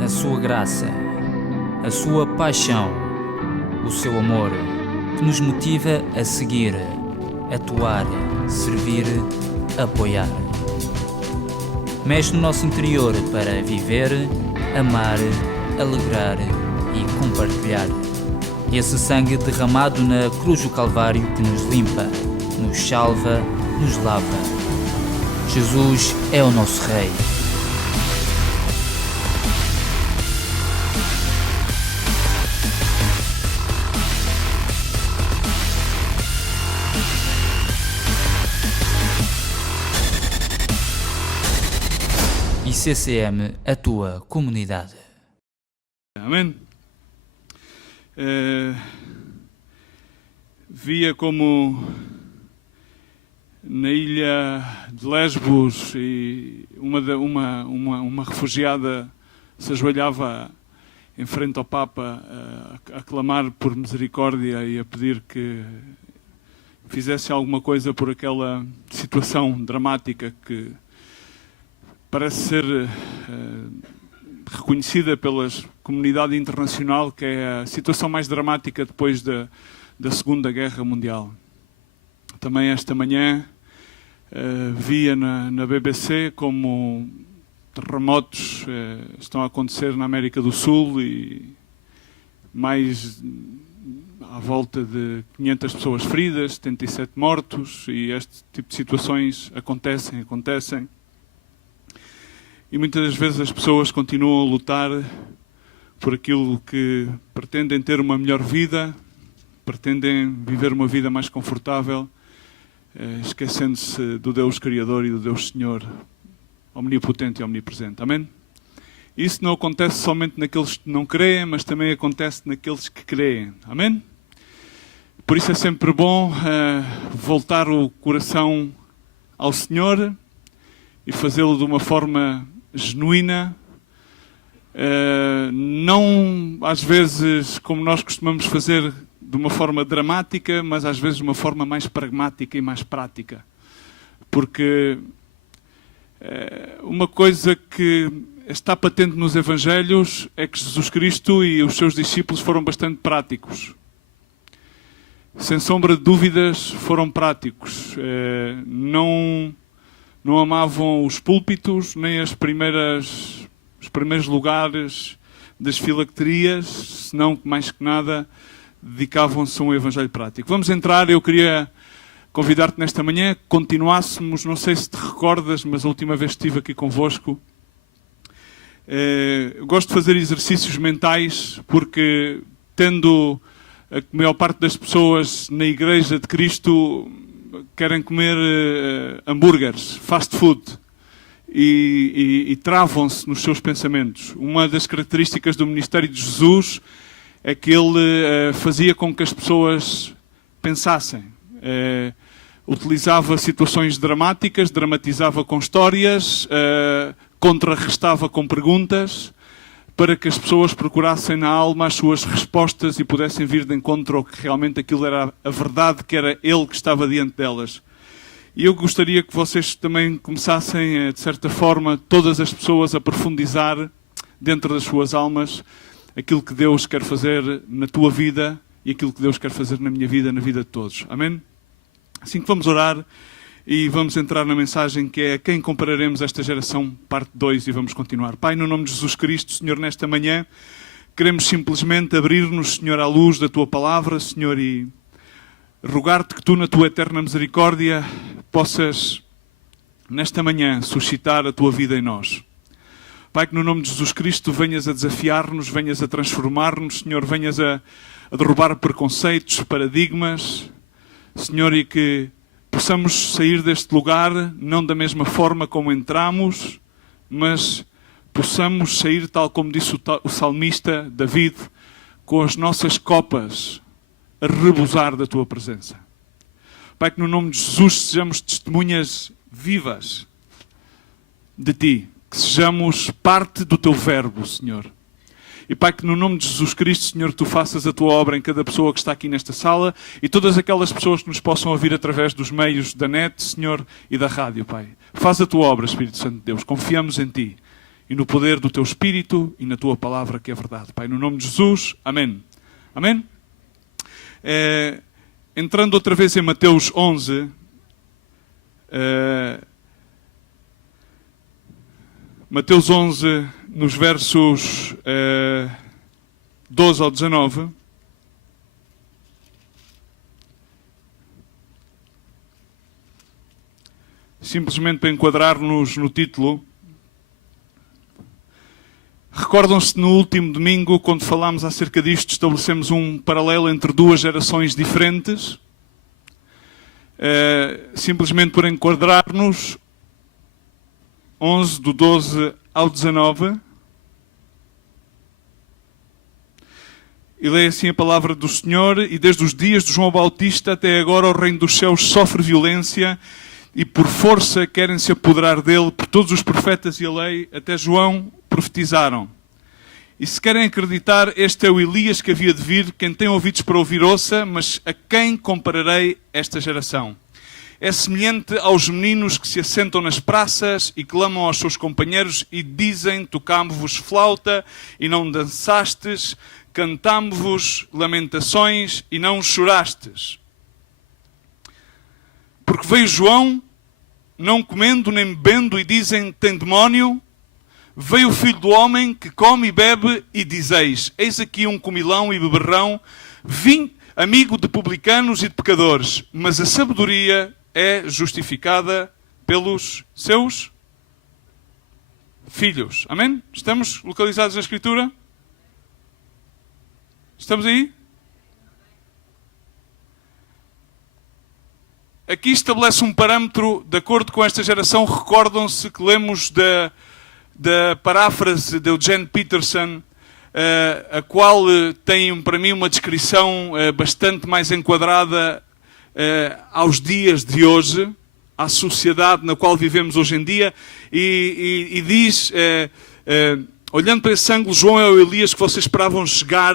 a sua graça, a sua paixão, o seu amor, que nos motiva a seguir, atuar, servir, apoiar. Mexe no nosso interior para viver, amar, alegrar e compartilhar. Esse sangue derramado na cruz do Calvário que nos limpa, nos salva, nos lava. Jesus é o nosso Rei. E CCM, a tua comunidade. Amém. Via como na ilha de Lesbos e uma refugiada se ajoelhava em frente ao Papa a clamar por misericórdia e a pedir que fizesse alguma coisa por aquela situação dramática que parece ser reconhecida pela comunidade internacional, que é a situação mais dramática depois da Segunda Guerra Mundial. Também esta manhã via na BBC como terremotos estão a acontecer na América do Sul e mais à volta de 500 pessoas feridas, 77 mortos, e este tipo de situações acontecem. E muitas das vezes as pessoas continuam a lutar por aquilo que pretendem ter uma melhor vida, pretendem viver uma vida mais confortável, esquecendo-se do Deus Criador e do Deus Senhor, omnipotente e omnipresente. Amém? Isso não acontece somente naqueles que não creem, mas também acontece naqueles que creem. Amém? Por isso é sempre bom voltar o coração ao Senhor e fazê-lo de uma forma genuína, não às vezes como nós costumamos fazer de uma forma dramática, mas às vezes de uma forma mais pragmática e mais prática. Porque uma coisa que está patente nos Evangelhos é que Jesus Cristo e os seus discípulos foram bastante práticos. Sem sombra de dúvidas, foram práticos. Não amavam os púlpitos, nem os primeiros lugares das filacterias, senão que mais que nada dedicavam-se a um evangelho prático. Vamos entrar, eu queria convidar-te nesta manhã que continuássemos, não sei se te recordas, mas a última vez que estive aqui convosco, eu gosto de fazer exercícios mentais, porque tendo a maior parte das pessoas na Igreja de Cristo querem comer hambúrgueres, fast food, e travam-se nos seus pensamentos. Uma das características do ministério de Jesus é que ele fazia com que as pessoas pensassem. Utilizava situações dramáticas, dramatizava com histórias, contrarrestava com perguntas, para que as pessoas procurassem na alma as suas respostas e pudessem vir de encontro ao que realmente aquilo era a verdade, que era Ele que estava diante delas. E eu gostaria que vocês também começassem, de certa forma, todas as pessoas a profundizar dentro das suas almas aquilo que Deus quer fazer na tua vida e aquilo que Deus quer fazer na minha vida, na vida de todos. Amém? Assim que vamos orar e vamos entrar na mensagem que é a quem compararemos esta geração, parte 2, e vamos continuar. Pai, no nome de Jesus Cristo, Senhor, nesta manhã, queremos simplesmente abrir-nos, Senhor, à luz da Tua Palavra, Senhor, e rogar-te que Tu, na Tua eterna misericórdia, possas, nesta manhã, suscitar a Tua vida em nós. Pai, que no nome de Jesus Cristo venhas a desafiar-nos, venhas a transformar-nos, Senhor, venhas a derrubar preconceitos, paradigmas, Senhor, e que possamos sair deste lugar não da mesma forma como entramos, mas possamos sair tal como disse o salmista David, com as nossas copas a rebosar da Tua presença. Pai, que no nome de Jesus sejamos testemunhas vivas de Ti, que sejamos parte do Teu verbo, Senhor. E Pai, que no nome de Jesus Cristo, Senhor, Tu faças a Tua obra em cada pessoa que está aqui nesta sala e todas aquelas pessoas que nos possam ouvir através dos meios da net, Senhor, e da rádio, Pai. Faz a Tua obra, Espírito Santo de Deus. Confiamos em Ti e no poder do Teu Espírito e na Tua Palavra que é verdade. Pai, no nome de Jesus, amém. Amém? Entrando outra vez em Mateus 11, Mateus 11, nos versos 12 ao 19, simplesmente para enquadrar-nos no título. Recordam-se no último domingo, quando falámos acerca disto, estabelecemos um paralelo entre duas gerações diferentes. Simplesmente por enquadrar-nos, 11, do 12 ao 19. E lê assim a palavra do Senhor: e desde os dias de João Bautista até agora o reino dos céus sofre violência, e por força querem se apoderar dele, por todos os profetas e a lei, até João, profetizaram. E se querem acreditar, este é o Elias que havia de vir. Quem tem ouvidos para ouvir, ouça, mas a quem compararei esta geração? É semelhante aos meninos que se assentam nas praças e clamam aos seus companheiros e dizem: tocámo-vos flauta e não dançastes, cantámo-vos lamentações e não chorastes. Porque veio João, não comendo nem bebendo, e dizem: tem demónio. Veio o Filho do Homem, que come e bebe, e dizeis: eis aqui um comilão e beberrão, amigo de publicanos e de pecadores. Mas a sabedoria é justificada pelos seus filhos. Amém? Estamos localizados na Escritura? Estamos aí? Aqui estabelece um parâmetro de acordo com esta geração. Recordam-se que lemos da paráfrase de Eugene Peterson, a qual tem para mim uma descrição bastante mais enquadrada aos dias de hoje, à sociedade na qual vivemos hoje em dia, e diz, olhando para esse ângulo: João é o Elias que vocês esperavam chegar.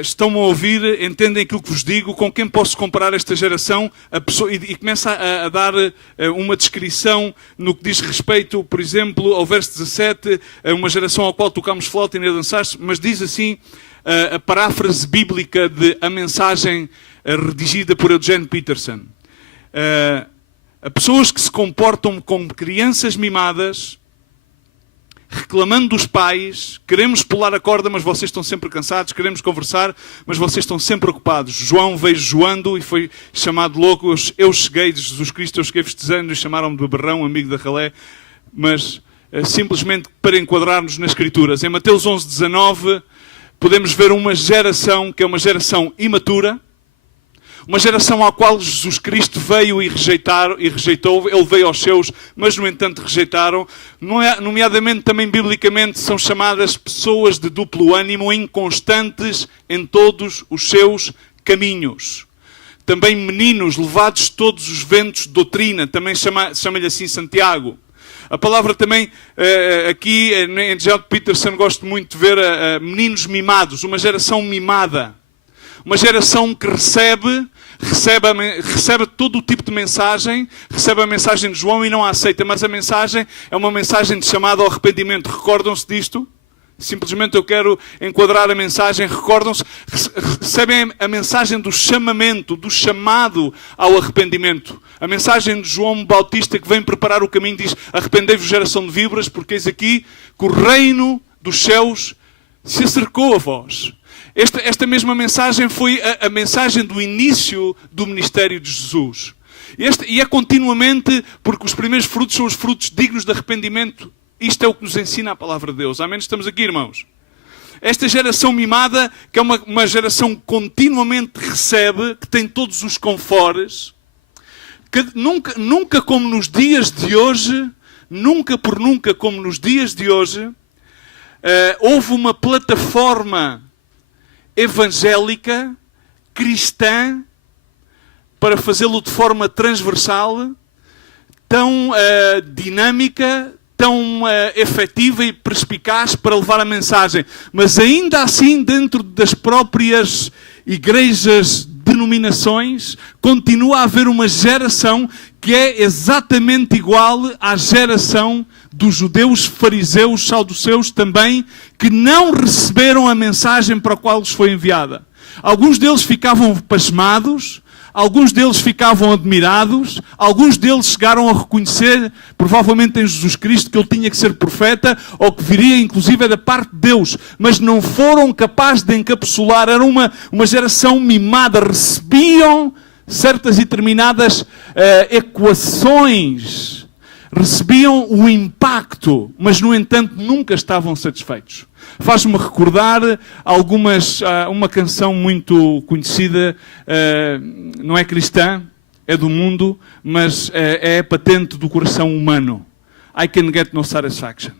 Estão-me a ouvir, entendem aquilo que vos digo, com quem posso comparar esta geração? E começa a dar uma descrição no que diz respeito, por exemplo, ao verso 17, uma geração ao qual tocámos flauta e nem dançaste, mas diz assim a paráfrase bíblica de a mensagem redigida por Eugene Peterson: a pessoas que se comportam como crianças mimadas, reclamando dos pais, queremos pular a corda, mas vocês estão sempre cansados, queremos conversar, mas vocês estão sempre ocupados. João veio joando e foi chamado louco. Eu cheguei de Jesus Cristo, eu cheguei festejando e chamaram-me de beberrão, amigo da ralé, mas simplesmente para enquadrar-nos nas Escrituras. Em Mateus 11, 19, podemos ver uma geração que é uma geração imatura, uma geração à qual Jesus Cristo veio e rejeitou. Ele veio aos seus, mas no entanto rejeitaram. Nomeadamente também biblicamente são chamadas pessoas de duplo ânimo, inconstantes em todos os seus caminhos. Também meninos levados todos os ventos de doutrina, também chama-lhe assim Santiago. A palavra também, aqui em Eugene Peterson, gosto muito de ver meninos mimados, uma geração mimada. Uma geração que recebe todo o tipo de mensagem, recebe a mensagem de João e não a aceita, mas a mensagem é uma mensagem de chamado ao arrependimento. Recordam-se disto? Simplesmente eu quero enquadrar a mensagem. Recordam-se? Recebem a mensagem do chamamento, do chamado ao arrependimento. A mensagem de João Bautista, que vem preparar o caminho, diz: arrependei-vos, geração de víboras, porque eis aqui que o reino dos céus se acercou a vós. Esta mesma mensagem foi a mensagem do início do ministério de Jesus. E é continuamente, porque os primeiros frutos são os frutos dignos de arrependimento. Isto é o que nos ensina a palavra de Deus. Amém? Estamos aqui, irmãos. Esta geração mimada, que é uma geração que continuamente recebe, que tem todos os conforres, que nunca como nos dias de hoje, nunca como nos dias de hoje, houve uma plataforma evangélica, cristã, para fazê-lo de forma transversal, tão dinâmica, tão efetiva e perspicaz para levar a mensagem. Mas ainda assim, dentro das próprias igrejas, denominações, continua a haver uma geração que é exatamente igual à geração dos judeus fariseus, saduceus também, que não receberam a mensagem para a qual lhes foi enviada. Alguns deles ficavam pasmados, alguns deles ficavam admirados, alguns deles chegaram a reconhecer, provavelmente em Jesus Cristo, que ele tinha que ser profeta, ou que viria inclusive da parte de Deus, mas não foram capazes de encapsular. Era uma geração mimada, recebiam certas e determinadas equações, recebiam o impacto, mas no entanto nunca estavam satisfeitos. Faz-me recordar uma canção muito conhecida, não é cristã, é do mundo, mas é patente do coração humano. I can get no satisfaction.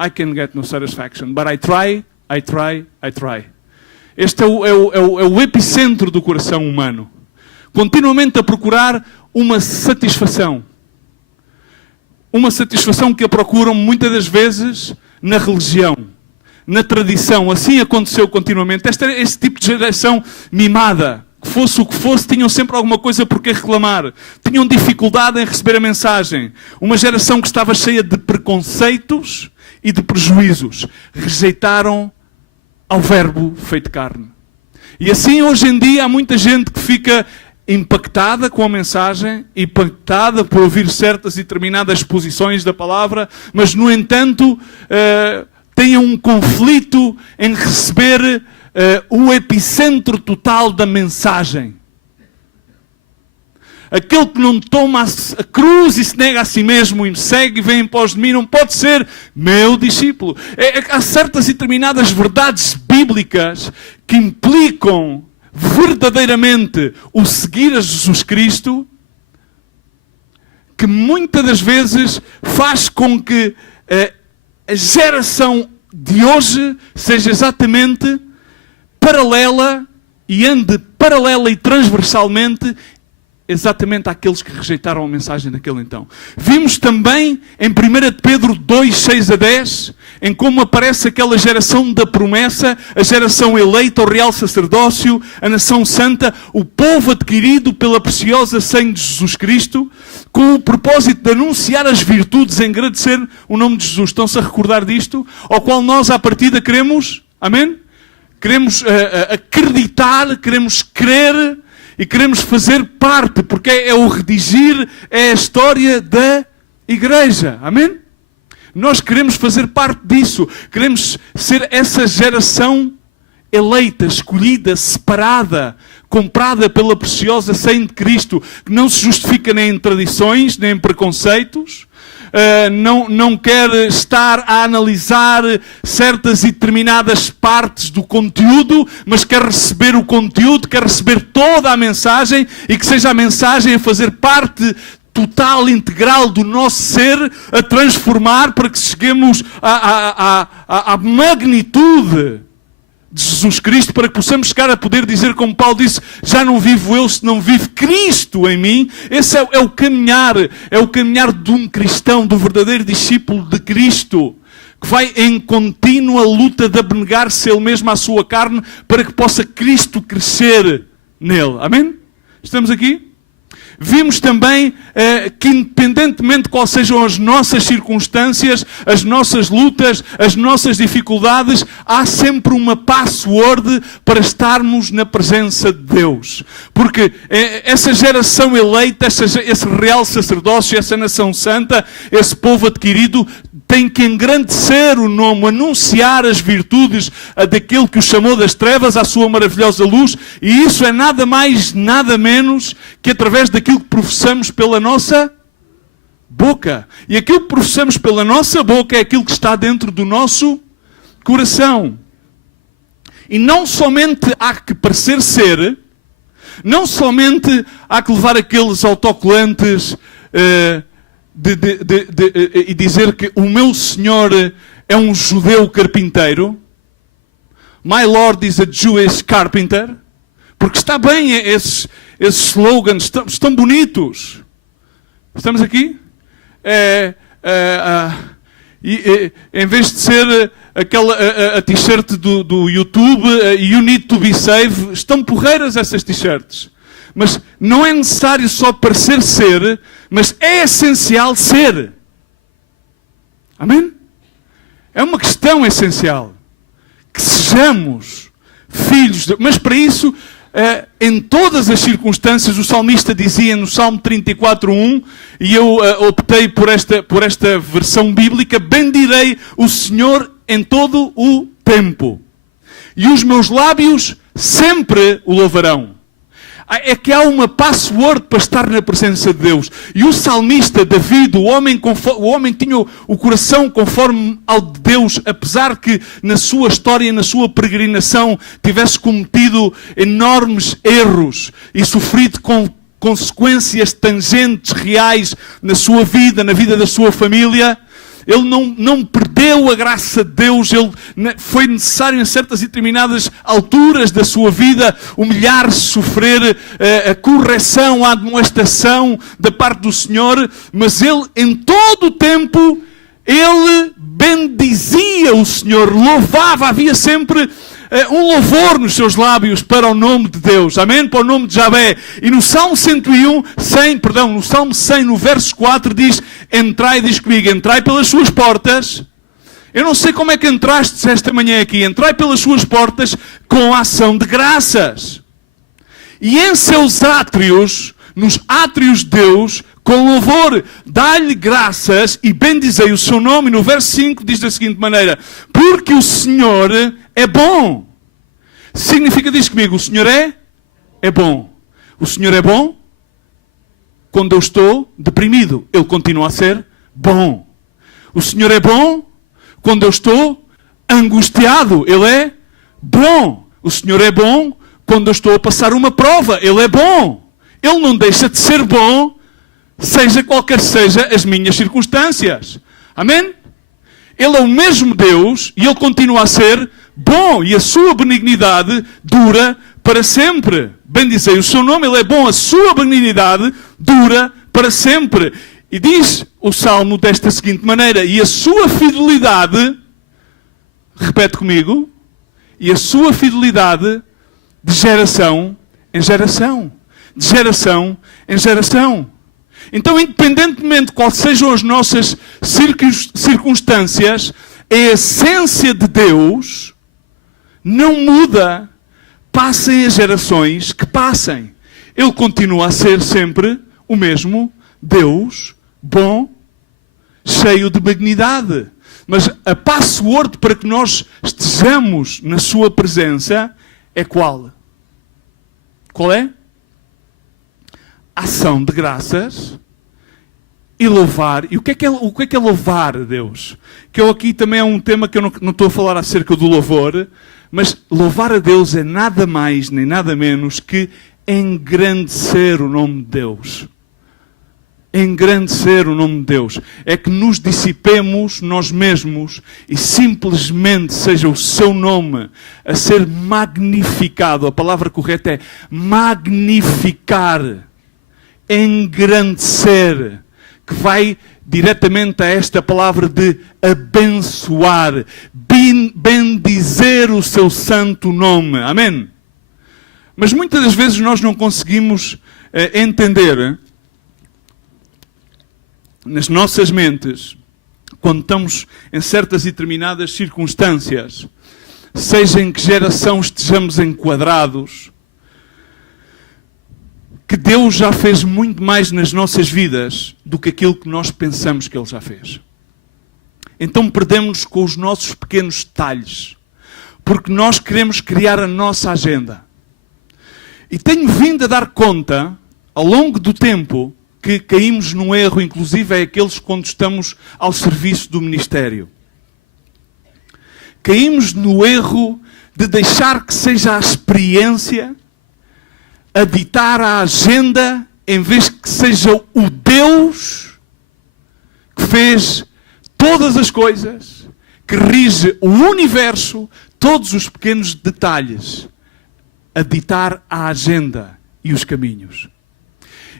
I can get no satisfaction, but I try. Este é o epicentro do coração humano. Continuamente a procurar uma satisfação. Uma satisfação que a procuram muitas das vezes na religião, na tradição. Assim aconteceu continuamente. Este tipo de geração mimada, que fosse o que fosse, tinham sempre alguma coisa por que reclamar. Tinham dificuldade em receber a mensagem. Uma geração que estava cheia de preconceitos e de prejuízos. Rejeitaram ao Verbo feito carne. E assim hoje em dia há muita gente que fica impactada com a mensagem, impactada por ouvir certas e determinadas posições da palavra, mas no entanto tem um conflito em receber o epicentro total da mensagem. Aquele que não toma a cruz e se nega a si mesmo e me segue e vem em pós de mim, não pode ser meu discípulo. Há certas e determinadas verdades bíblicas que implicam verdadeiramente o seguir a Jesus Cristo, que muitas das vezes faz com que a geração de hoje seja exatamente paralela e ande paralela e transversalmente exatamente àqueles que rejeitaram a mensagem daquele então. Vimos também em 1 Pedro 2, 6 a 10, em como aparece aquela geração da promessa, a geração eleita, o real sacerdócio, a nação santa, o povo adquirido pela preciosa sangue de Jesus Cristo, com o propósito de anunciar as virtudes, engrandecer o nome de Jesus. Estão-se a recordar disto? Ao qual nós, à partida, queremos, amém? Queremos acreditar, queremos crer, e queremos fazer parte, porque é o redigir, é a história da igreja. Amém? Nós queremos fazer parte disso. Queremos ser essa geração eleita, escolhida, separada, comprada pela preciosa sangue de Cristo, que não se justifica nem em tradições, nem em preconceitos. Não quer estar a analisar certas e determinadas partes do conteúdo, mas quer receber o conteúdo, quer receber toda a mensagem e que seja a mensagem a fazer parte total, integral do nosso ser, a transformar para que cheguemos à magnitude de Jesus Cristo, para que possamos chegar a poder dizer, como Paulo disse, já não vivo eu, se não vive Cristo em mim. Esse é o caminhar de um cristão, do verdadeiro discípulo de Cristo, que vai em contínua luta de abnegar-se ele mesmo à sua carne, para que possa Cristo crescer nele. Amém? Estamos aqui? Vimos também que independentemente de quais sejam as nossas circunstâncias, as nossas lutas, as nossas dificuldades, há sempre uma password para estarmos na presença de Deus. Porque essa geração eleita, esse real sacerdócio, essa nação santa, esse povo adquirido, tem que engrandecer o nome, anunciar as virtudes daquele que o chamou das trevas à sua maravilhosa luz, e isso é nada mais, nada menos que através daquilo que professamos pela nossa boca. E aquilo que professamos pela nossa boca é aquilo que está dentro do nosso coração. E não somente há que parecer ser, não somente há que levar aqueles autocolantes e dizer que o meu Senhor é um judeu carpinteiro. My Lord is a Jewish carpenter. Porque está bem, esses slogans estão bonitos. Estamos aqui? Em vez de ser a t-shirt do YouTube, You Need to Be Saved, estão porreiras essas t-shirts. Mas não é necessário só parecer ser, mas é essencial ser. Amém? É uma questão essencial. Que sejamos filhos de Deus. Mas para isso, em todas as circunstâncias, o salmista dizia no Salmo 34:1, e eu optei por esta versão bíblica: bendirei o Senhor em todo o tempo, e os meus lábios sempre o louvarão. É que há uma password para estar na presença de Deus. E o salmista David, o homem tinha o coração conforme ao de Deus, apesar que na sua história, na sua peregrinação, tivesse cometido enormes erros e sofrido com consequências tangentes reais na sua vida, na vida da sua família. Ele não perdeu a graça de Deus. Foi necessário em certas e determinadas alturas da sua vida humilhar-se, sofrer a correção, a admoestação da parte do Senhor. Mas ele, em todo o tempo, ele bendizia o Senhor, louvava, havia sempre um louvor nos seus lábios para o nome de Deus, amém? Para o nome de Javé. E no Salmo 100, no verso 4, diz comigo, entrai pelas suas portas. Eu não sei como é que entraste esta manhã aqui. Entrai pelas suas portas com a ação de graças. E em seus átrios, nos átrios de Deus, com louvor, dá-lhe graças e bendizei o seu nome. No verso 5 diz da seguinte maneira: porque o Senhor é bom. Significa, diz comigo, o Senhor é bom. O Senhor é bom quando eu estou deprimido. Ele continua a ser bom. O Senhor é bom quando eu estou angustiado. Ele é bom. O Senhor é bom quando eu estou a passar uma prova. Ele é bom. Ele não deixa de ser bom, seja qualquer seja as minhas circunstâncias. Amém? Ele é o mesmo Deus e Ele continua a ser bom. E a sua benignidade dura para sempre. Bendizei o seu nome, Ele é bom. A sua benignidade dura para sempre. E diz o Salmo desta seguinte maneira: e a sua fidelidade, repete comigo, e a sua fidelidade de geração em geração. De geração em geração. Então, independentemente de quais sejam as nossas circunstâncias, a essência de Deus não muda. Passem as gerações que passem. Ele continua a ser sempre o mesmo Deus, bom, cheio de benignidade. Mas a password para que nós estejamos na sua presença é qual? Qual é? Ação de graças e louvar. E o que é louvar a Deus? Que aqui também é um tema que eu não estou a falar acerca do louvor, mas louvar a Deus é nada mais nem nada menos que engrandecer o nome de Deus. Engrandecer o nome de Deus. É que nos dissipemos nós mesmos e simplesmente seja o seu nome a ser magnificado. A palavra correta é magnificar. Engrandecer, que vai diretamente a esta palavra de abençoar, bendizer o seu santo nome. Amém? Mas muitas das vezes nós não conseguimos entender nas nossas mentes, quando estamos em certas e determinadas circunstâncias, seja em que geração estejamos enquadrados, que Deus já fez muito mais nas nossas vidas do que aquilo que nós pensamos que Ele já fez. Então perdemos-nos com os nossos pequenos detalhes, porque nós queremos criar a nossa agenda. E tenho vindo a dar conta, ao longo do tempo, que caímos num erro, inclusive é aqueles quando estamos ao serviço do ministério. Caímos no erro de deixar que seja a experiência a ditar a agenda, em vez que seja o Deus que fez todas as coisas, que rige o universo, todos os pequenos detalhes, a ditar a agenda e os caminhos.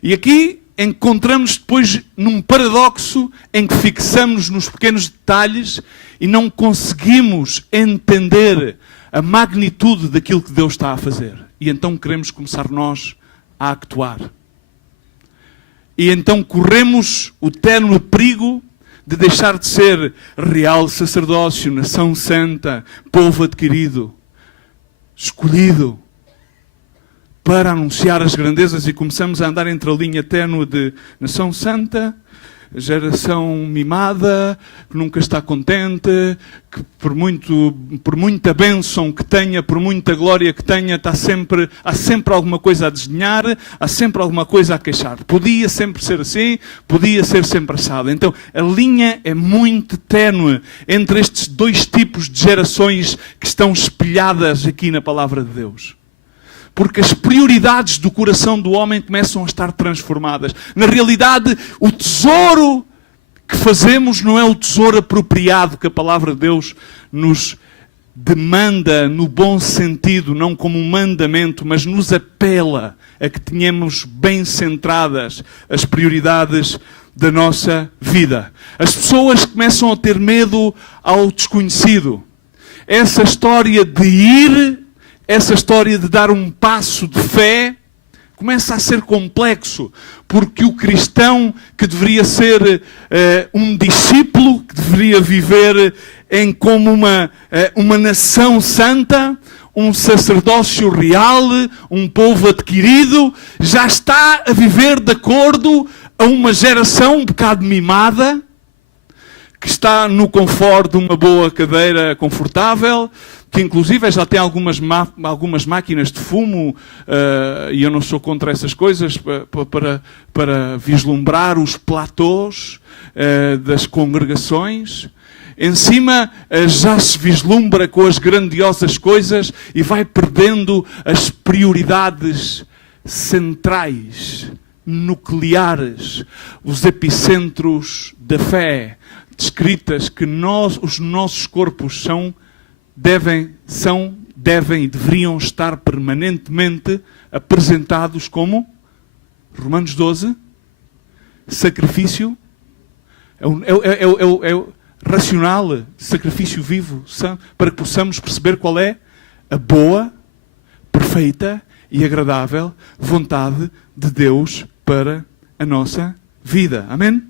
E aqui encontramos depois num paradoxo em que fixamos nos pequenos detalhes e não conseguimos entender a magnitude daquilo que Deus está a fazer. E então queremos começar nós a actuar. E então corremos o ténue perigo de deixar de ser real sacerdócio, nação santa, povo adquirido, escolhido, para anunciar as grandezas, e começamos a andar entre a linha ténue de nação santa, geração mimada, que nunca está contente, que por muita bênção que tenha, por muita glória que tenha, há sempre alguma coisa a desdenhar, há sempre alguma coisa a queixar. Podia sempre ser assim, podia ser sempre assado. Então a linha é muito ténue entre estes dois tipos de gerações que estão espelhadas aqui na palavra de Deus. Porque as prioridades do coração do homem começam a estar transformadas. Na realidade, o tesouro que fazemos não é o tesouro apropriado que a palavra de Deus nos demanda no bom sentido, não como um mandamento, mas nos apela a que tenhamos bem centradas as prioridades da nossa vida. As pessoas começam a ter medo ao desconhecido. Essa história de ir, essa história de dar um passo de fé, começa a ser complexo, porque o cristão que deveria ser um discípulo, que deveria viver como uma nação santa, um sacerdócio real, um povo adquirido, já está a viver de acordo a uma geração um bocado mimada, que está no conforto de uma boa cadeira confortável, que inclusive já tem algumas máquinas de fumo, e eu não sou contra essas coisas, para vislumbrar os platôs das congregações. Em cima já se vislumbra com as grandiosas coisas e vai perdendo as prioridades centrais, nucleares, os epicentros da fé, descritas que os nossos corpos devem e deveriam estar permanentemente apresentados como, Romanos 12, sacrifício, é racional, sacrifício vivo, para que possamos perceber qual é a boa, perfeita e agradável vontade de Deus para a nossa vida. Amém?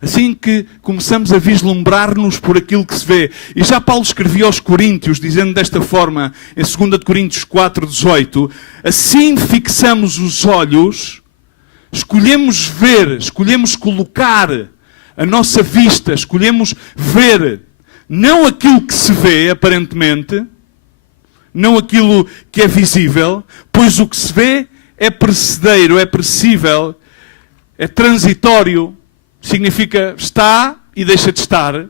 Assim que começamos a vislumbrar-nos por aquilo que se vê. E já Paulo escrevia aos Coríntios, dizendo desta forma, em 2 Coríntios 4:18, assim fixamos os olhos, escolhemos ver, escolhemos colocar a nossa vista, escolhemos ver, não aquilo que se vê, aparentemente, não aquilo que é visível, pois o que se vê é perecederо, é perecível, é transitório. Significa está e deixa de estar.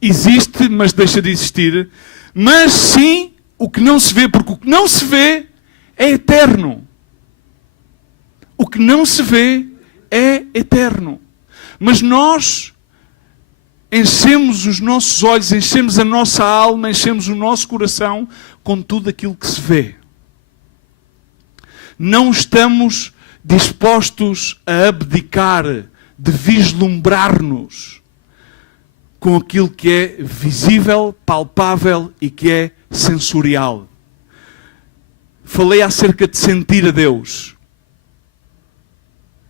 Existe, mas deixa de existir. Mas sim, o que não se vê, porque o que não se vê é eterno. O que não se vê é eterno. Mas nós enchemos os nossos olhos, enchemos a nossa alma, enchemos o nosso coração com tudo aquilo que se vê. Não estamos dispostos a abdicar de vislumbrar-nos com aquilo que é visível, palpável e que é sensorial. Falei acerca de sentir a Deus.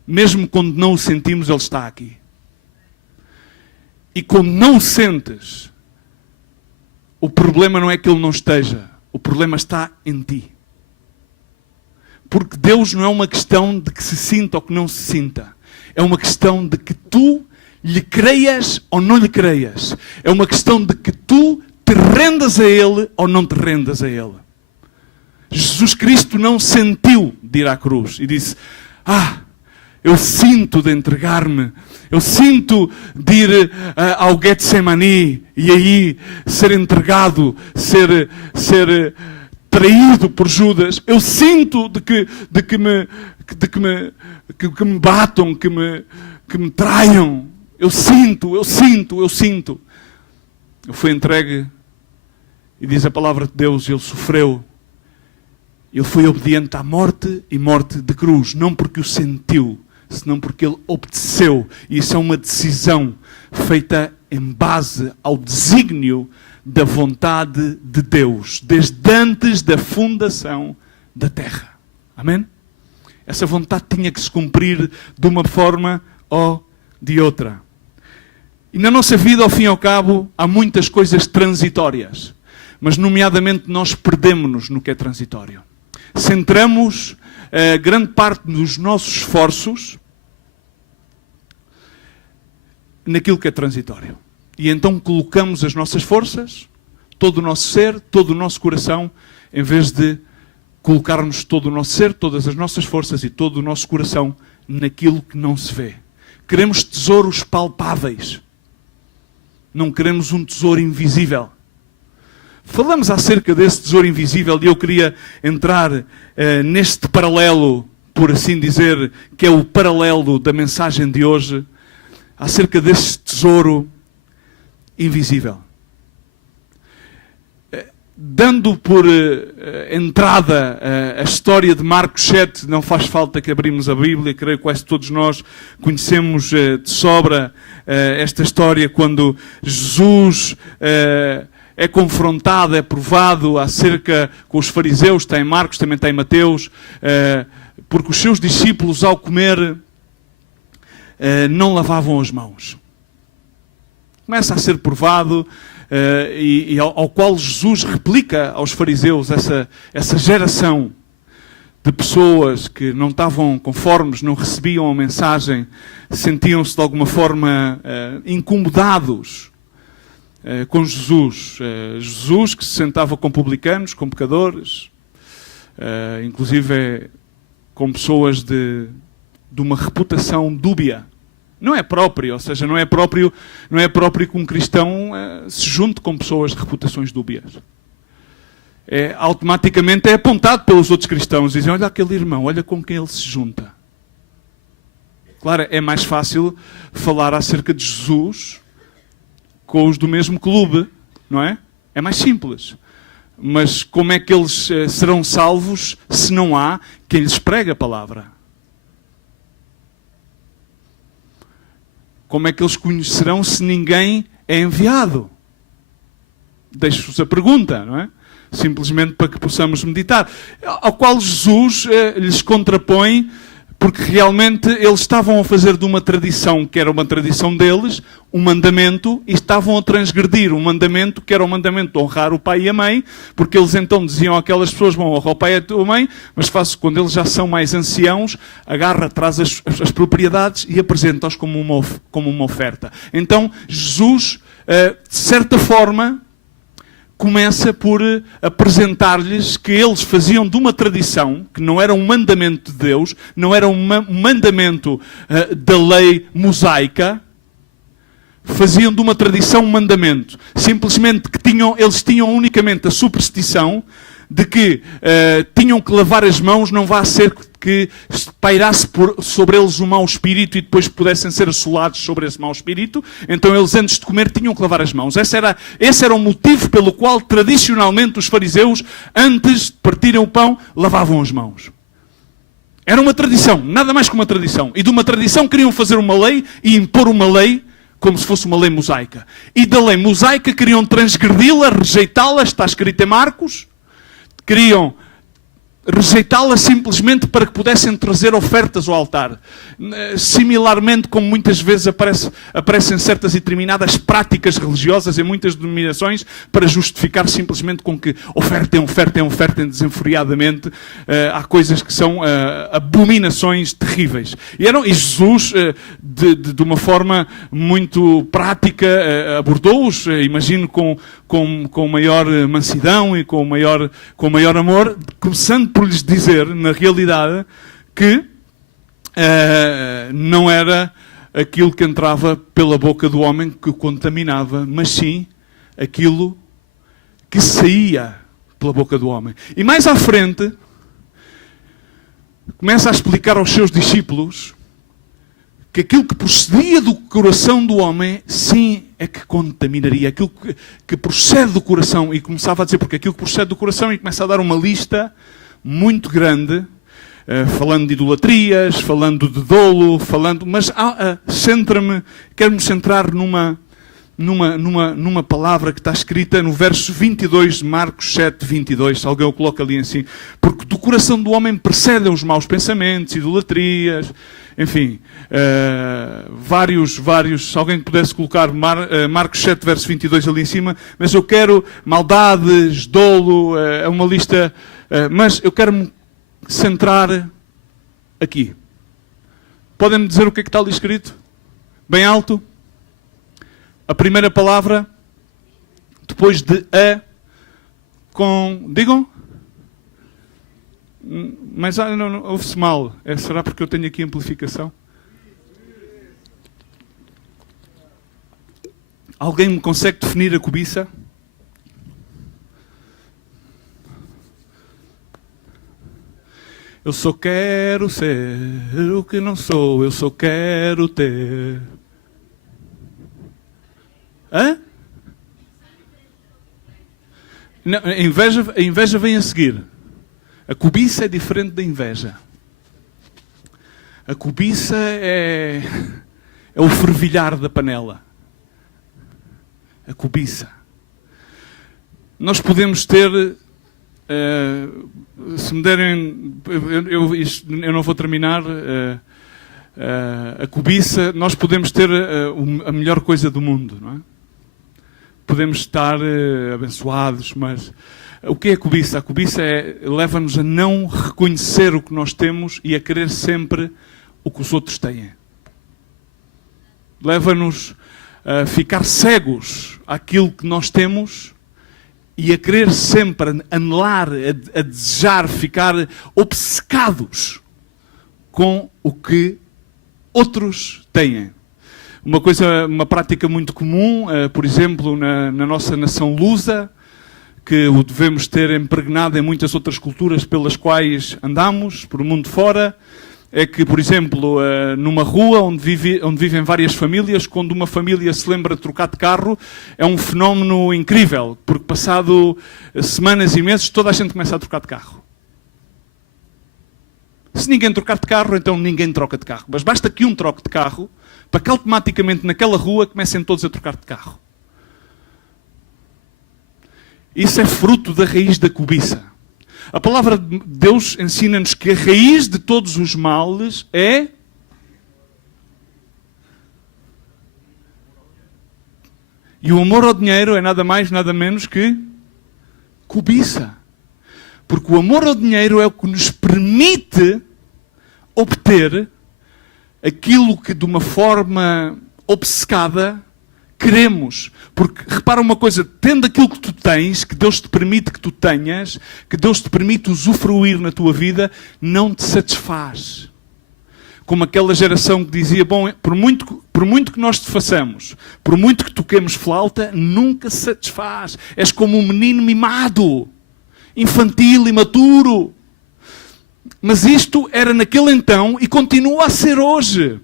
Mesmo quando não o sentimos, Ele está aqui. E quando não o sentes, o problema não é que Ele não esteja. O problema está em ti. Porque Deus não é uma questão de que se sinta ou que não se sinta. É uma questão de que tu lhe creias ou não lhe creias. É uma questão de que tu te rendas a Ele ou não te rendas a Ele. Jesus Cristo não sentiu de ir à cruz e disse, eu sinto de entregar-me, eu sinto de ir ao Getsemani e aí ser entregado, ser traído por Judas. Eu sinto de que me batam, que me traiam. Eu sinto. Ele foi entregue e diz a palavra de Deus, ele sofreu. Ele foi obediente à morte e morte de cruz. Não porque o sentiu, senão porque ele obedeceu. E isso é uma decisão feita em base ao desígnio da vontade de Deus, desde antes da fundação da terra. Amém? Essa vontade tinha que se cumprir de uma forma ou de outra. E na nossa vida, ao fim e ao cabo, há muitas coisas transitórias. Mas, nomeadamente, nós perdemos-nos no que é transitório. Centramos grande parte dos nossos esforços naquilo que é transitório. E então colocamos as nossas forças, todo o nosso ser, todo o nosso coração, em vez de colocarmos todo o nosso ser, todas as nossas forças e todo o nosso coração naquilo que não se vê. Queremos tesouros palpáveis. Não queremos um tesouro invisível. Falamos acerca desse tesouro invisível e eu queria entrar neste paralelo, por assim dizer, que é o paralelo da mensagem de hoje, acerca desse tesouro invisível. Dando por entrada a história de Marcos 7, não faz falta que abrimos a Bíblia, creio que quase todos nós conhecemos de sobra esta história, quando Jesus é confrontado, é provado acerca com os fariseus, está em Marcos, também está em Mateus, porque os seus discípulos ao comer não lavavam as mãos. Começa a ser provado, e ao qual Jesus replica aos fariseus essa geração de pessoas que não estavam conformes, não recebiam a mensagem, sentiam-se de alguma forma incomodados com Jesus. Jesus que se sentava com publicanos, com pecadores, inclusive com pessoas de uma reputação dúbia. Não é próprio, ou seja, não é próprio que um cristão se junte com pessoas de reputações dúbias. Automaticamente é apontado pelos outros cristãos. Dizem, olha aquele irmão, olha com quem ele se junta. Claro, é mais fácil falar acerca de Jesus com os do mesmo clube, não é? É mais simples. Mas como é que eles serão salvos se não há quem lhes pregue a palavra? Como é que eles conhecerão se ninguém é enviado? Deixo-vos a pergunta, não é? Simplesmente para que possamos meditar. Ao qual Jesus lhes contrapõe, porque realmente eles estavam a fazer de uma tradição que era uma tradição deles, um mandamento, e estavam a transgredir um mandamento que era o mandamento de honrar o pai e a mãe, porque eles então diziam àquelas pessoas, bom, honra o pai e a tua mãe, mas quando eles já são mais anciãos, agarra, traz as propriedades e apresenta-os como uma oferta. Então, Jesus, de certa forma, começa por apresentar-lhes que eles faziam de uma tradição, que não era um mandamento de Deus, não era um mandamento da lei mosaica, faziam de uma tradição um mandamento. Simplesmente que eles tinham unicamente a superstição de que tinham que lavar as mãos, não vá ser que pairasse sobre eles um mau espírito e depois pudessem ser assolados sobre esse mau espírito. Então eles antes de comer tinham que lavar as mãos. Esse era o motivo pelo qual tradicionalmente os fariseus, antes de partirem o pão, lavavam as mãos. Era uma tradição, nada mais que uma tradição. E de uma tradição queriam fazer uma lei e impor uma lei como se fosse uma lei mosaica. E da lei mosaica queriam transgredi-la, rejeitá-la, está escrito em Marcos. Queriam rejeitá-la simplesmente para que pudessem trazer ofertas ao altar. Similarmente, como muitas vezes aparecem certas e determinadas práticas religiosas em muitas denominações para justificar simplesmente com que ofertem desenfreadamente. Há coisas que são abominações terríveis. E Jesus, de uma forma muito prática, abordou-os, imagino, com maior mansidão e com maior amor, começando por lhes dizer, na realidade, que não era aquilo que entrava pela boca do homem que o contaminava, mas sim aquilo que saía pela boca do homem. E mais à frente, começa a explicar aos seus discípulos que aquilo que procedia do coração do homem, sim, é que contaminaria. Aquilo que procede do coração, e começava a dizer, porque aquilo que procede do coração, e começa a dar uma lista muito grande, falando de idolatrias, falando de dolo, mas quero-me centrar numa palavra que está escrita no verso 22 de Marcos 7, 22. Se alguém o coloca ali assim. Porque do coração do homem precedem os maus pensamentos, idolatrias, enfim, vários. Se alguém pudesse colocar Marcos 7, verso 22 ali em cima. Mas eu quero maldades, dolo, é uma lista. Mas eu quero me centrar aqui. Podem-me dizer o que é que está ali escrito? Bem alto. A primeira palavra, depois de digam? Mas não, ouve-se mal. Será porque eu tenho aqui amplificação? Alguém me consegue definir a cobiça? Eu só quero ser o que não sou, eu só quero ter. Hã? Não, a inveja vem a seguir. A cobiça é diferente da inveja. A cobiça é o fervilhar da panela. A cobiça. Nós podemos ter... se me derem... Eu não vou terminar... a cobiça, nós podemos ter a melhor coisa do mundo, não é? Podemos estar abençoados, mas o que é a cobiça? A cobiça leva-nos a não reconhecer o que nós temos e a querer sempre o que os outros têm. Leva-nos a ficar cegos àquilo que nós temos e a querer sempre anelar, a desejar, ficar obcecados com o que outros têm. Uma prática muito comum, por exemplo, na nossa nação lusa, que o devemos ter impregnado em muitas outras culturas pelas quais andamos, por o mundo fora, é que, por exemplo, numa rua onde vivem várias famílias, quando uma família se lembra de trocar de carro, é um fenómeno incrível, porque passado semanas e meses toda a gente começa a trocar de carro. Se ninguém trocar de carro, então ninguém troca de carro. Mas basta que um troque de carro, para que automaticamente naquela rua comecem todos a trocar de carro. Isso é fruto da raiz da cobiça. A palavra de Deus ensina-nos que a raiz de todos os males é... E o amor ao dinheiro é nada mais, nada menos que cobiça. Porque o amor ao dinheiro é o que nos permite obter aquilo que de uma forma obcecada queremos. Porque, repara uma coisa, tendo aquilo que tu tens, que Deus te permite que tu tenhas, que Deus te permite usufruir na tua vida, não te satisfaz. Como aquela geração que dizia, bom, por muito que nós te façamos, por muito que toquemos flauta, nunca se satisfaz. És como um menino mimado, infantil, imaturo. Mas isto era naquele então e continua a ser hoje.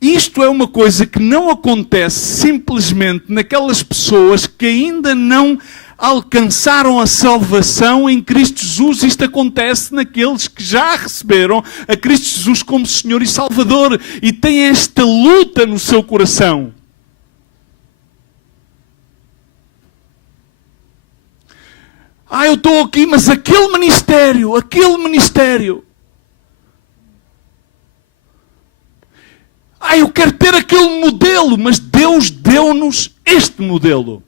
Isto é uma coisa que não acontece simplesmente naquelas pessoas que ainda não alcançaram a salvação em Cristo Jesus. Isto acontece naqueles que já receberam a Cristo Jesus como Senhor e Salvador e têm esta luta no seu coração. Eu estou aqui, mas aquele ministério. Eu quero ter aquele modelo, mas Deus deu-nos este modelo.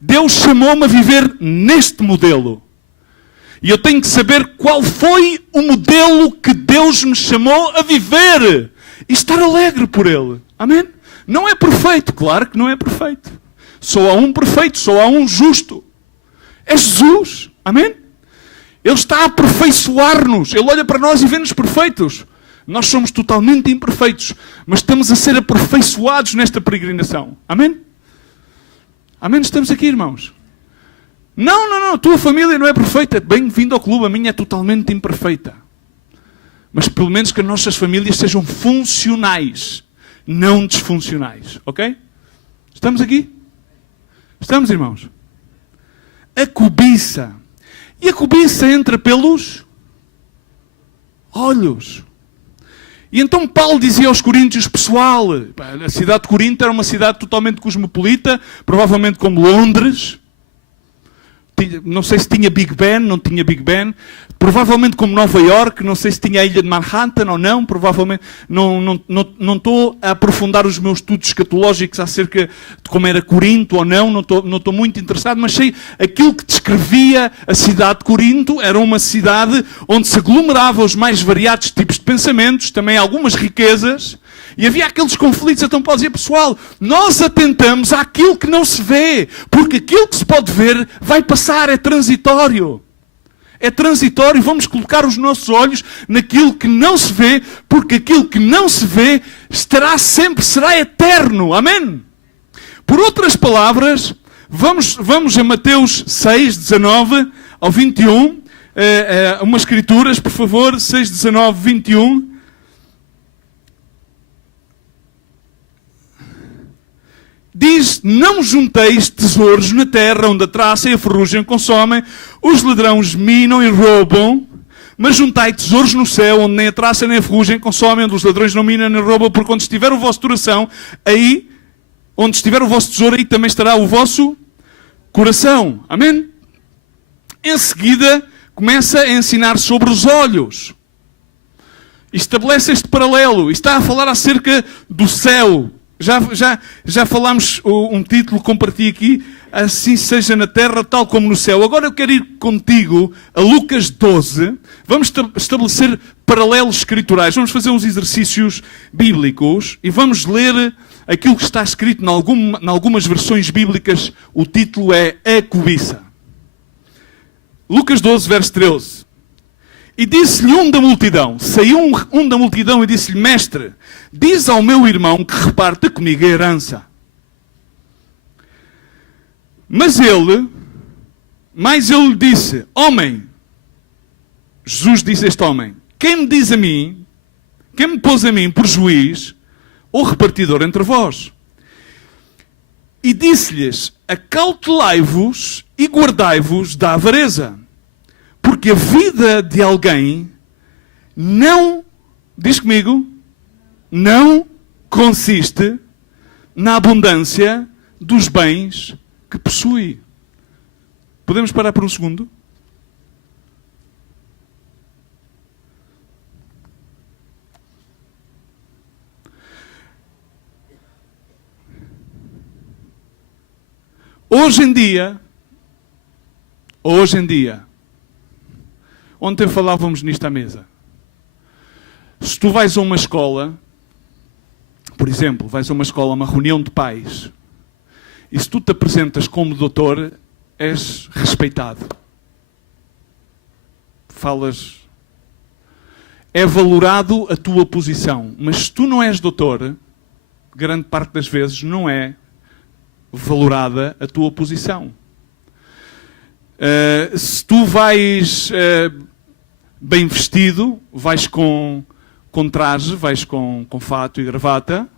Deus chamou-me a viver neste modelo. E eu tenho que saber qual foi o modelo que Deus me chamou a viver. E estar alegre por ele. Amém? Não é perfeito, claro que não é perfeito. Só há um perfeito, só há um justo. É Jesus. Amém? Ele está a aperfeiçoar-nos. Ele olha para nós e vê-nos perfeitos. Nós somos totalmente imperfeitos, mas estamos a ser aperfeiçoados nesta peregrinação. Amém? Amém? Estamos aqui, irmãos. Não, a tua família não é perfeita. Bem-vindo ao clube, a minha é totalmente imperfeita. Mas pelo menos que as nossas famílias sejam funcionais, não disfuncionais. Ok? Estamos aqui? Estamos, irmãos? A cobiça. E a cobiça entra pelos olhos. E então Paulo dizia aos coríntios, pessoal, a cidade de Corinto era uma cidade totalmente cosmopolita, provavelmente como Londres. Não sei se tinha Big Ben, não tinha Big Ben. Provavelmente como Nova York, não sei se tinha a ilha de Manhattan ou não. Provavelmente não estou a aprofundar os meus estudos escatológicos acerca de como era Corinto ou não. Não estou muito interessado, mas sei aquilo que descrevia a cidade de Corinto era uma cidade onde se aglomerava os mais variados tipos de pensamentos, também algumas riquezas. E havia aqueles conflitos, então Paulo dizia, pessoal, nós atentamos àquilo que não se vê, porque aquilo que se pode ver vai passar, é transitório. É transitório, vamos colocar os nossos olhos naquilo que não se vê, porque aquilo que não se vê estará sempre, será eterno. Amém? Por outras palavras, vamos a Mateus 6, 19 ao 21, umas escrituras, por favor, 6, 19, 21. Diz, não junteis tesouros na terra, onde a traça e a ferrugem consomem, os ladrões minam e roubam, mas juntai tesouros no céu, onde nem a traça nem a ferrugem consomem, onde os ladrões não minam nem roubam, porque onde estiver o vosso coração, aí, onde estiver o vosso tesouro, aí também estará o vosso coração. Amém? Em seguida, começa a ensinar sobre os olhos. Estabelece este paralelo. Está a falar acerca do céu. Já falámos um título que compartilho aqui, assim seja na terra, tal como no céu. Agora eu quero ir contigo a Lucas 12. Vamos estabelecer paralelos escriturais. Vamos fazer uns exercícios bíblicos e vamos ler aquilo que está escrito em algumas versões bíblicas. O título é A Cobiça. Lucas 12, verso 13. E disse-lhe um da multidão, saiu um da multidão e disse-lhe, mestre, diz ao meu irmão que reparta comigo a herança. Mas ele lhe disse, homem, Jesus disse a este homem, quem me diz a mim, quem me pôs a mim por juiz ou repartidor entre vós? E disse-lhes, acautelai-vos e guardai-vos da avareza. Porque a vida de alguém não, diz comigo, não consiste na abundância dos bens que possui. Podemos parar por um segundo? Hoje em dia, ontem falávamos nisto à mesa. Se tu vais a uma escola, por exemplo, vais a uma escola, uma reunião de pais, e se tu te apresentas como doutor, és respeitado. Falas... É valorado a tua posição. Mas se tu não és doutor, grande parte das vezes não é valorada a tua posição. Se tu vais bem vestido, vais com traje, vais com fato e gravata,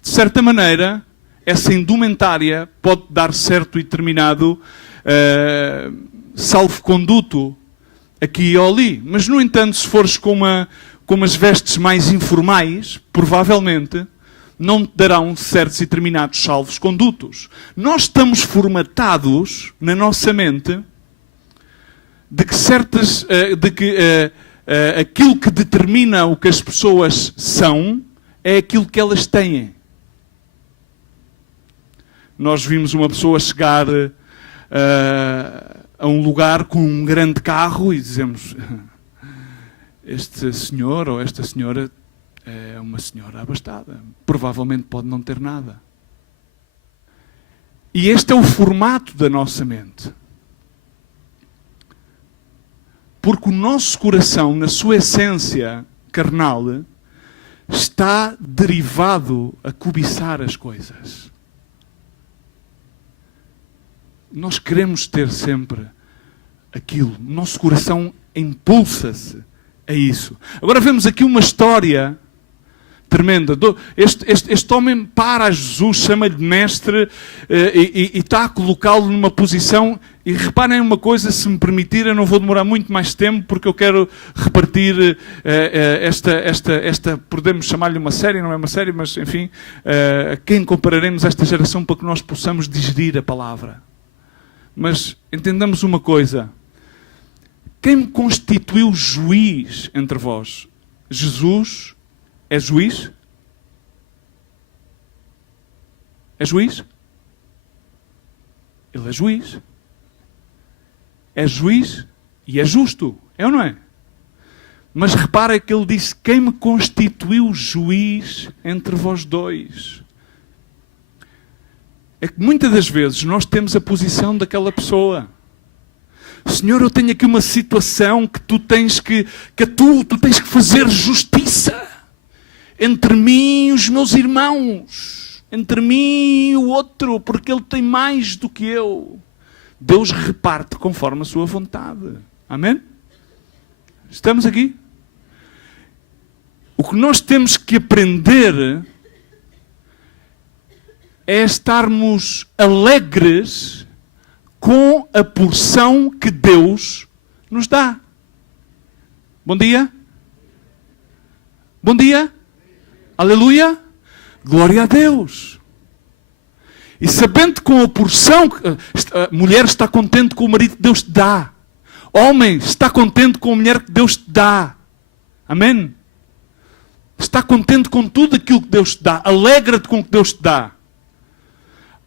de certa maneira, essa indumentária pode dar certo e determinado salvo-conduto aqui ou ali. Mas, no entanto, se fores com umas vestes mais informais, provavelmente não te darão certos e determinados salvos-condutos. Nós estamos formatados na nossa mente de que aquilo que determina o que as pessoas são é aquilo que elas têm. Nós vimos uma pessoa chegar a um lugar com um grande carro e dizemos, este senhor ou esta senhora é uma senhora abastada. Provavelmente pode não ter nada. E este é o formato da nossa mente. Porque o nosso coração, na sua essência carnal, está derivado a cobiçar as coisas. Nós queremos ter sempre aquilo. O nosso coração impulsa-se a isso. Agora vemos aqui uma história tremenda. Este homem para a Jesus, chama-lhe de mestre e está a colocá-lo numa posição. E reparem uma coisa, se me permitirem, não vou demorar muito mais tempo, porque eu quero repartir esta podemos chamar-lhe uma série, não é uma série, mas enfim, a quem compararemos esta geração para que nós possamos digerir a palavra. Mas entendamos uma coisa. Quem me constituiu juiz entre vós? Jesus é juiz? É juiz? Ele é juiz. É juiz e é justo. É ou não é? Mas repara que ele disse: quem me constituiu juiz entre vós dois? É que muitas das vezes nós temos a posição daquela pessoa. Senhor, eu tenho aqui uma situação que tu tens que fazer justiça entre mim e os meus irmãos, entre mim e o outro, porque ele tem mais do que eu. Deus reparte conforme a sua vontade. Amém? Estamos aqui? O que nós temos que aprender é estarmos alegres com a porção que Deus nos dá. Bom dia. Bom dia. Aleluia. Glória a Deus. E sabendo com a porção, a mulher está contente com o marido que Deus te dá. Homem está contente com a mulher que Deus te dá. Amém? Está contente com tudo aquilo que Deus te dá. Alegra-te com o que Deus te dá.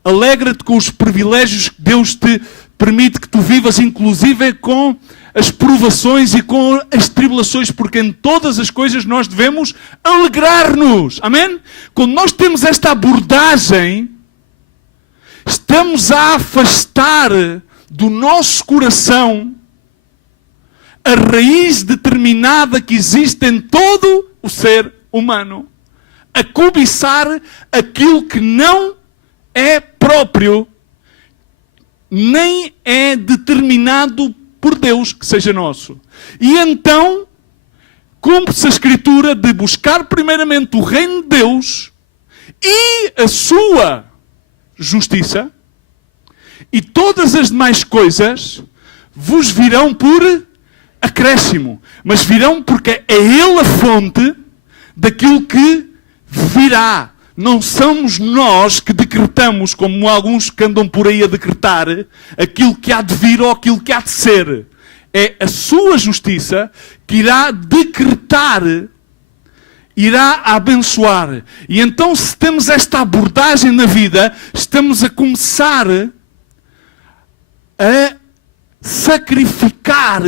Alegra-te com os privilégios que Deus te permite que tu vivas, inclusive com as provações e com as tribulações, porque em todas as coisas nós devemos alegrar-nos. Amém? Quando nós temos esta abordagem, estamos a afastar do nosso coração a raiz determinada que existe em todo o ser humano, a cobiçar aquilo que não é próprio, nem é determinado por Deus que seja nosso. E então, cumpre-se a Escritura de buscar primeiramente o reino de Deus e a sua justiça, e todas as demais coisas vos virão por acréscimo. Mas virão porque é Ele a fonte daquilo que virá. Não somos nós que decretamos, como alguns que andam por aí a decretar, aquilo que há de vir ou aquilo que há de ser. É a sua justiça que irá decretar, irá abençoar. E então, se temos esta abordagem na vida, estamos a começar a sacrificar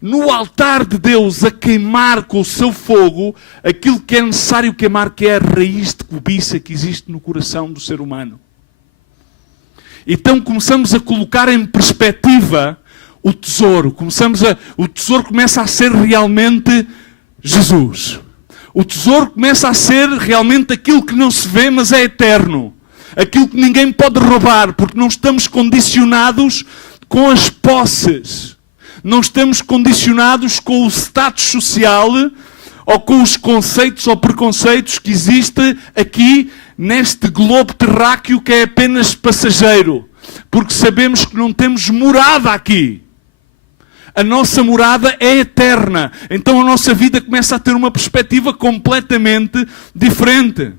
no altar de Deus, a queimar com o seu fogo aquilo que é necessário queimar, que é a raiz de cobiça que existe no coração do ser humano. Então começamos a colocar em perspectiva o tesouro. O tesouro começa a ser realmente Jesus. O tesouro começa a ser realmente aquilo que não se vê, mas é eterno. Aquilo que ninguém pode roubar, porque não estamos condicionados com as posses. Não estamos condicionados com o status social ou com os conceitos ou preconceitos que existem aqui neste globo terráqueo que é apenas passageiro. Porque sabemos que não temos morada aqui. A nossa morada é eterna. Então a nossa vida começa a ter uma perspectiva completamente diferente.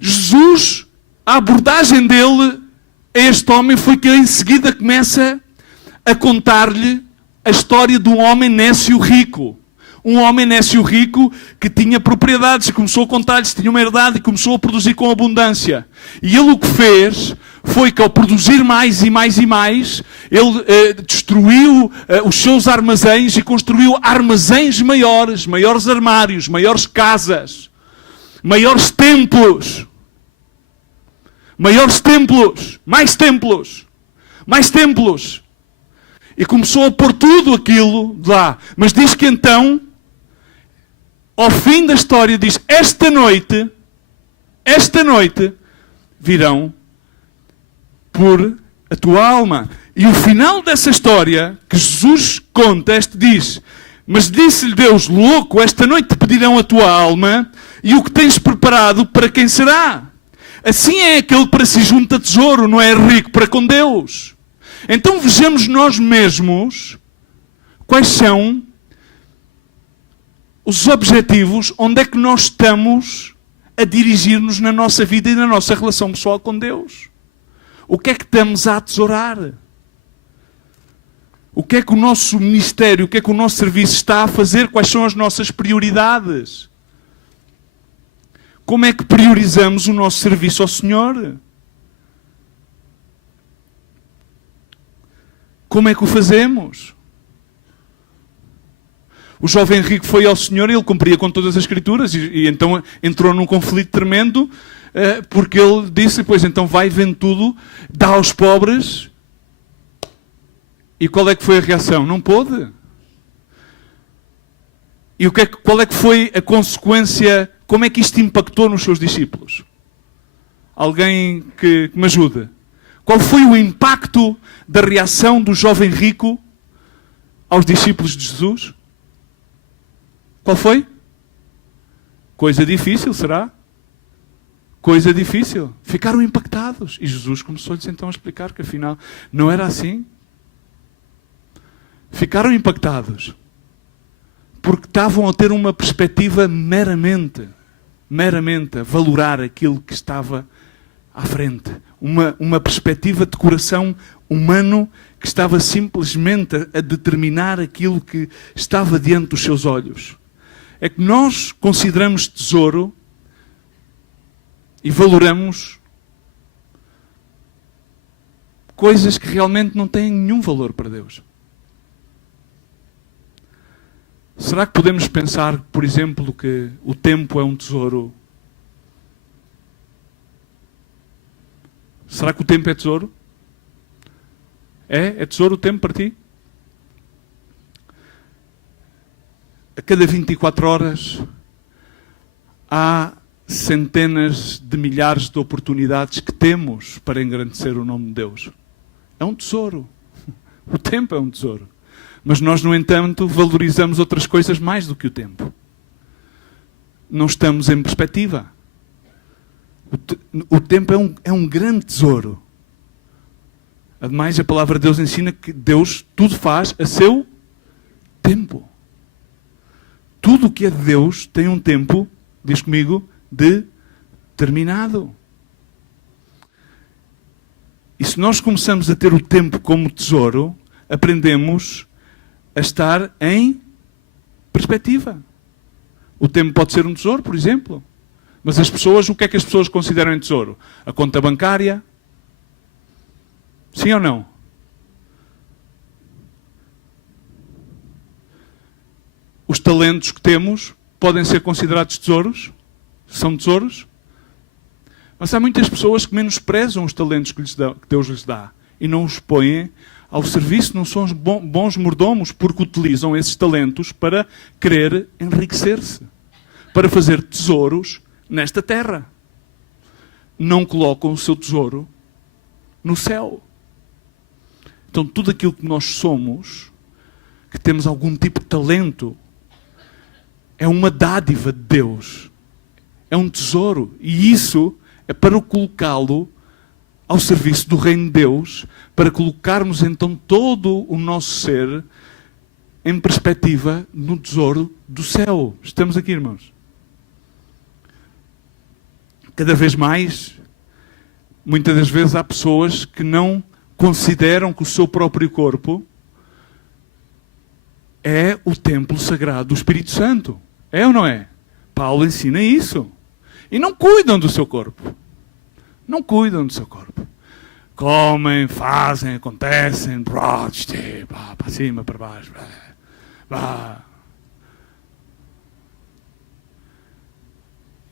Jesus, a abordagem dele a este homem foi que ele em seguida começa a contar-lhe a história de um homem nécio rico. Um homem nécio rico que tinha propriedades e começou a contar-lhes que tinha uma herdade e começou a produzir com abundância. E ele o que fez foi que ao produzir mais e mais e mais, ele destruiu os seus armazéns e construiu armazéns maiores, maiores armários, maiores casas, maiores templos. Maiores templos, mais templos, mais templos. E começou a pôr tudo aquilo lá. Mas diz que então, ao fim da história, diz: esta noite, virão por a tua alma. E o final dessa história, que Jesus conta, diz: Mas disse-lhe Deus: louco, esta noite te pedirão a tua alma, e o que tens preparado para quem será? Assim é aquele que para si junta tesouro, não é rico para com Deus. Então vejamos nós mesmos quais são os objetivos, onde é que nós estamos a dirigir-nos na nossa vida e na nossa relação pessoal com Deus. O que é que estamos a atesourar? O que é que o nosso ministério, o que é que o nosso serviço está a fazer? Quais são as nossas prioridades? Como é que priorizamos o nosso serviço ao Senhor? Como é que o fazemos? O jovem rico foi ao Senhor e ele cumpria com todas as Escrituras e então entrou num conflito tremendo porque ele disse, pois então vai, vende tudo, dá aos pobres. E qual é que foi a reação? Não pôde. E qual é que foi a consequência? Como é que isto impactou nos seus discípulos? Alguém que me ajude. Qual foi o impacto da reação do jovem rico aos discípulos de Jesus? Qual foi? Coisa difícil, será? Coisa difícil. Ficaram impactados. E Jesus começou-lhes então a explicar que afinal não era assim. Ficaram impactados. Porque estavam a ter uma perspectiva meramente a valorar aquilo que estava à frente. Uma perspectiva de coração humano que estava simplesmente a determinar aquilo que estava diante dos seus olhos. É que nós consideramos tesouro e valoramos coisas que realmente não têm nenhum valor para Deus. Será que podemos pensar, por exemplo, que o tempo é um tesouro? Será que o tempo é tesouro? É tesouro o tempo para ti? A cada 24 horas há centenas de milhares de oportunidades que temos para engrandecer o nome de Deus. É um tesouro. O tempo é um tesouro. Mas nós, no entanto, valorizamos outras coisas mais do que o tempo. Não estamos em perspectiva. O tempo é um grande tesouro. Ademais, a palavra de Deus ensina que Deus tudo faz a seu tempo. Tudo o que é de Deus tem um tempo, diz comigo, determinado. E se nós começamos a ter o tempo como tesouro, aprendemos a estar em perspectiva. O tempo pode ser um tesouro, por exemplo. Mas as pessoas, o que é que as pessoas consideram em tesouro? A conta bancária? Sim ou não? Os talentos que temos podem ser considerados tesouros? São tesouros? Mas há muitas pessoas que menosprezam os talentos que Deus lhes dá e não os põem ao serviço, não são bons mordomos, porque utilizam esses talentos para querer enriquecer-se, para fazer tesouros nesta terra. Não colocam o seu tesouro no céu. Então tudo aquilo que nós somos, que temos algum tipo de talento, é uma dádiva de Deus. É um tesouro. E isso é para colocá-lo ao serviço do reino de Deus, para colocarmos então todo o nosso ser em perspectiva no tesouro do céu. Estamos aqui, irmãos? Cada vez mais, muitas das vezes há pessoas que não consideram que o seu próprio corpo é o templo sagrado do Espírito Santo. É ou não é? Paulo ensina isso. E não cuidam do seu corpo. Não cuidam do seu corpo. Comem, fazem, acontecem, para cima, para baixo.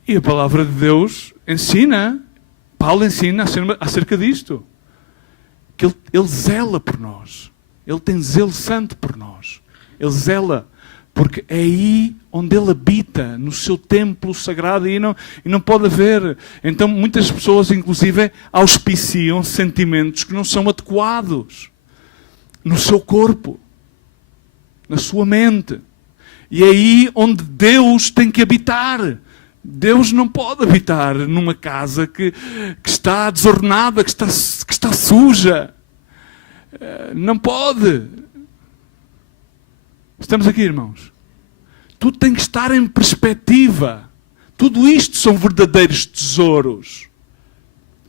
E a palavra de Deus ensina, Paulo ensina acerca disto. Que ele zela por nós. Ele tem zelo santo por nós. Ele zela, porque é aí onde ele habita, no seu templo sagrado, e não pode haver. Então muitas pessoas, inclusive, auspiciam sentimentos que não são adequados no seu corpo, na sua mente. E é aí onde Deus tem que habitar. Deus não pode habitar numa casa que está desordenada, que está suja. Não pode. Estamos aqui, irmãos. Tudo tem que estar em perspectiva. Tudo isto são verdadeiros tesouros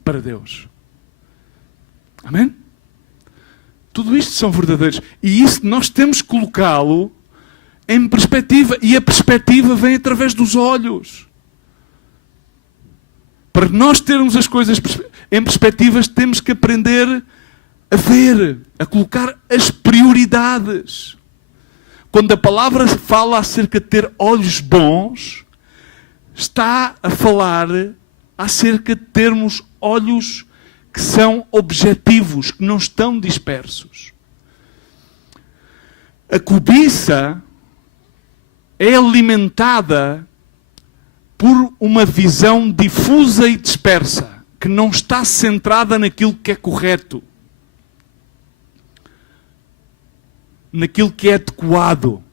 para Deus. Amém? Tudo isto são verdadeiros. E isso nós temos que colocá-lo em perspectiva. E a perspectiva vem através dos olhos. Para nós termos as coisas em perspectivas, temos que aprender a ver, a colocar as prioridades. Quando a palavra fala acerca de ter olhos bons, está a falar acerca de termos olhos que são objetivos, que não estão dispersos. A cobiça é alimentada por uma visão difusa e dispersa, que não está centrada naquilo que é correto, naquilo que é adequado.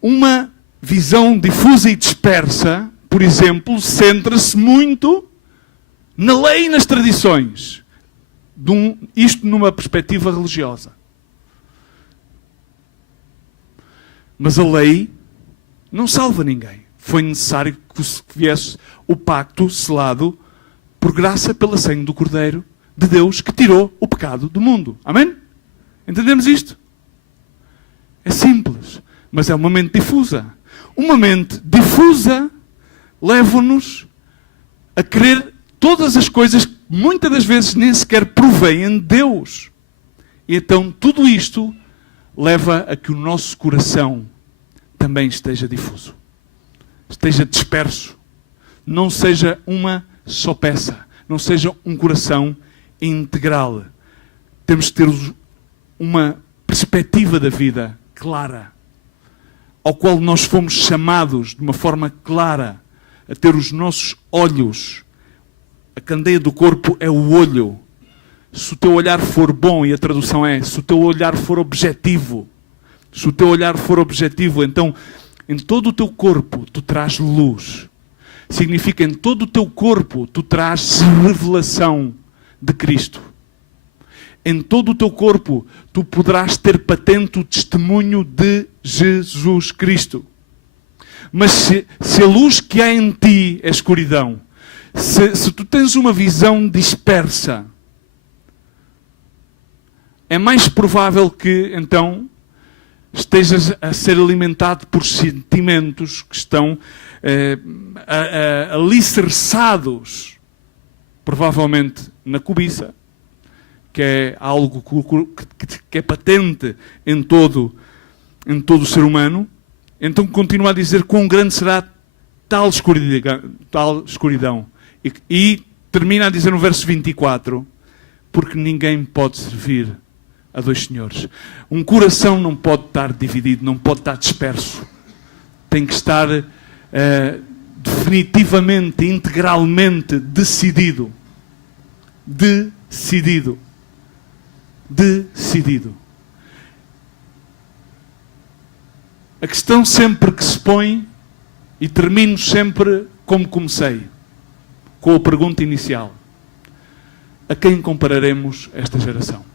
Uma visão difusa e dispersa, por exemplo, centra-se muito na lei e nas tradições. Isto numa perspectiva religiosa. Mas a lei não salva ninguém. Foi necessário que viesse o pacto selado por graça pela sangue do Cordeiro de Deus que tirou o pecado do mundo. Amém? Entendemos isto? É simples, mas é uma mente difusa. Uma mente difusa leva-nos a querer todas as coisas que muitas das vezes nem sequer provêm de Deus. E então tudo isto leva a que o nosso coração também esteja difuso. Esteja disperso. Não seja uma só peça. Não seja um coração integral. Temos que ter uma perspectiva da vida clara, ao qual nós fomos chamados de uma forma clara a ter os nossos olhos. A candeia do corpo é o olho. Se o teu olhar for bom, e a tradução é, se o teu olhar for objetivo, se o teu olhar for objetivo, então em todo o teu corpo tu traz luz. Significa em todo o teu corpo tu traz revelação de Cristo. Em todo o teu corpo tu poderás ter patente o testemunho de Jesus Cristo. Mas se a luz que há em ti é escuridão, se tu tens uma visão dispersa, é mais provável que então estejas a ser alimentado por sentimentos que estão alicerçados, provavelmente na cobiça, que é algo que é patente em todo o ser humano. Então continua a dizer quão grande será tal escuridão. E termina a dizer no verso 24, porque ninguém pode servir a dois senhores. Um coração não pode estar dividido, não pode estar disperso. Tem que estar definitivamente, integralmente decidido. Decidido. A questão sempre que se põe, e termino sempre como comecei, com a pergunta inicial: a quem compararemos esta geração?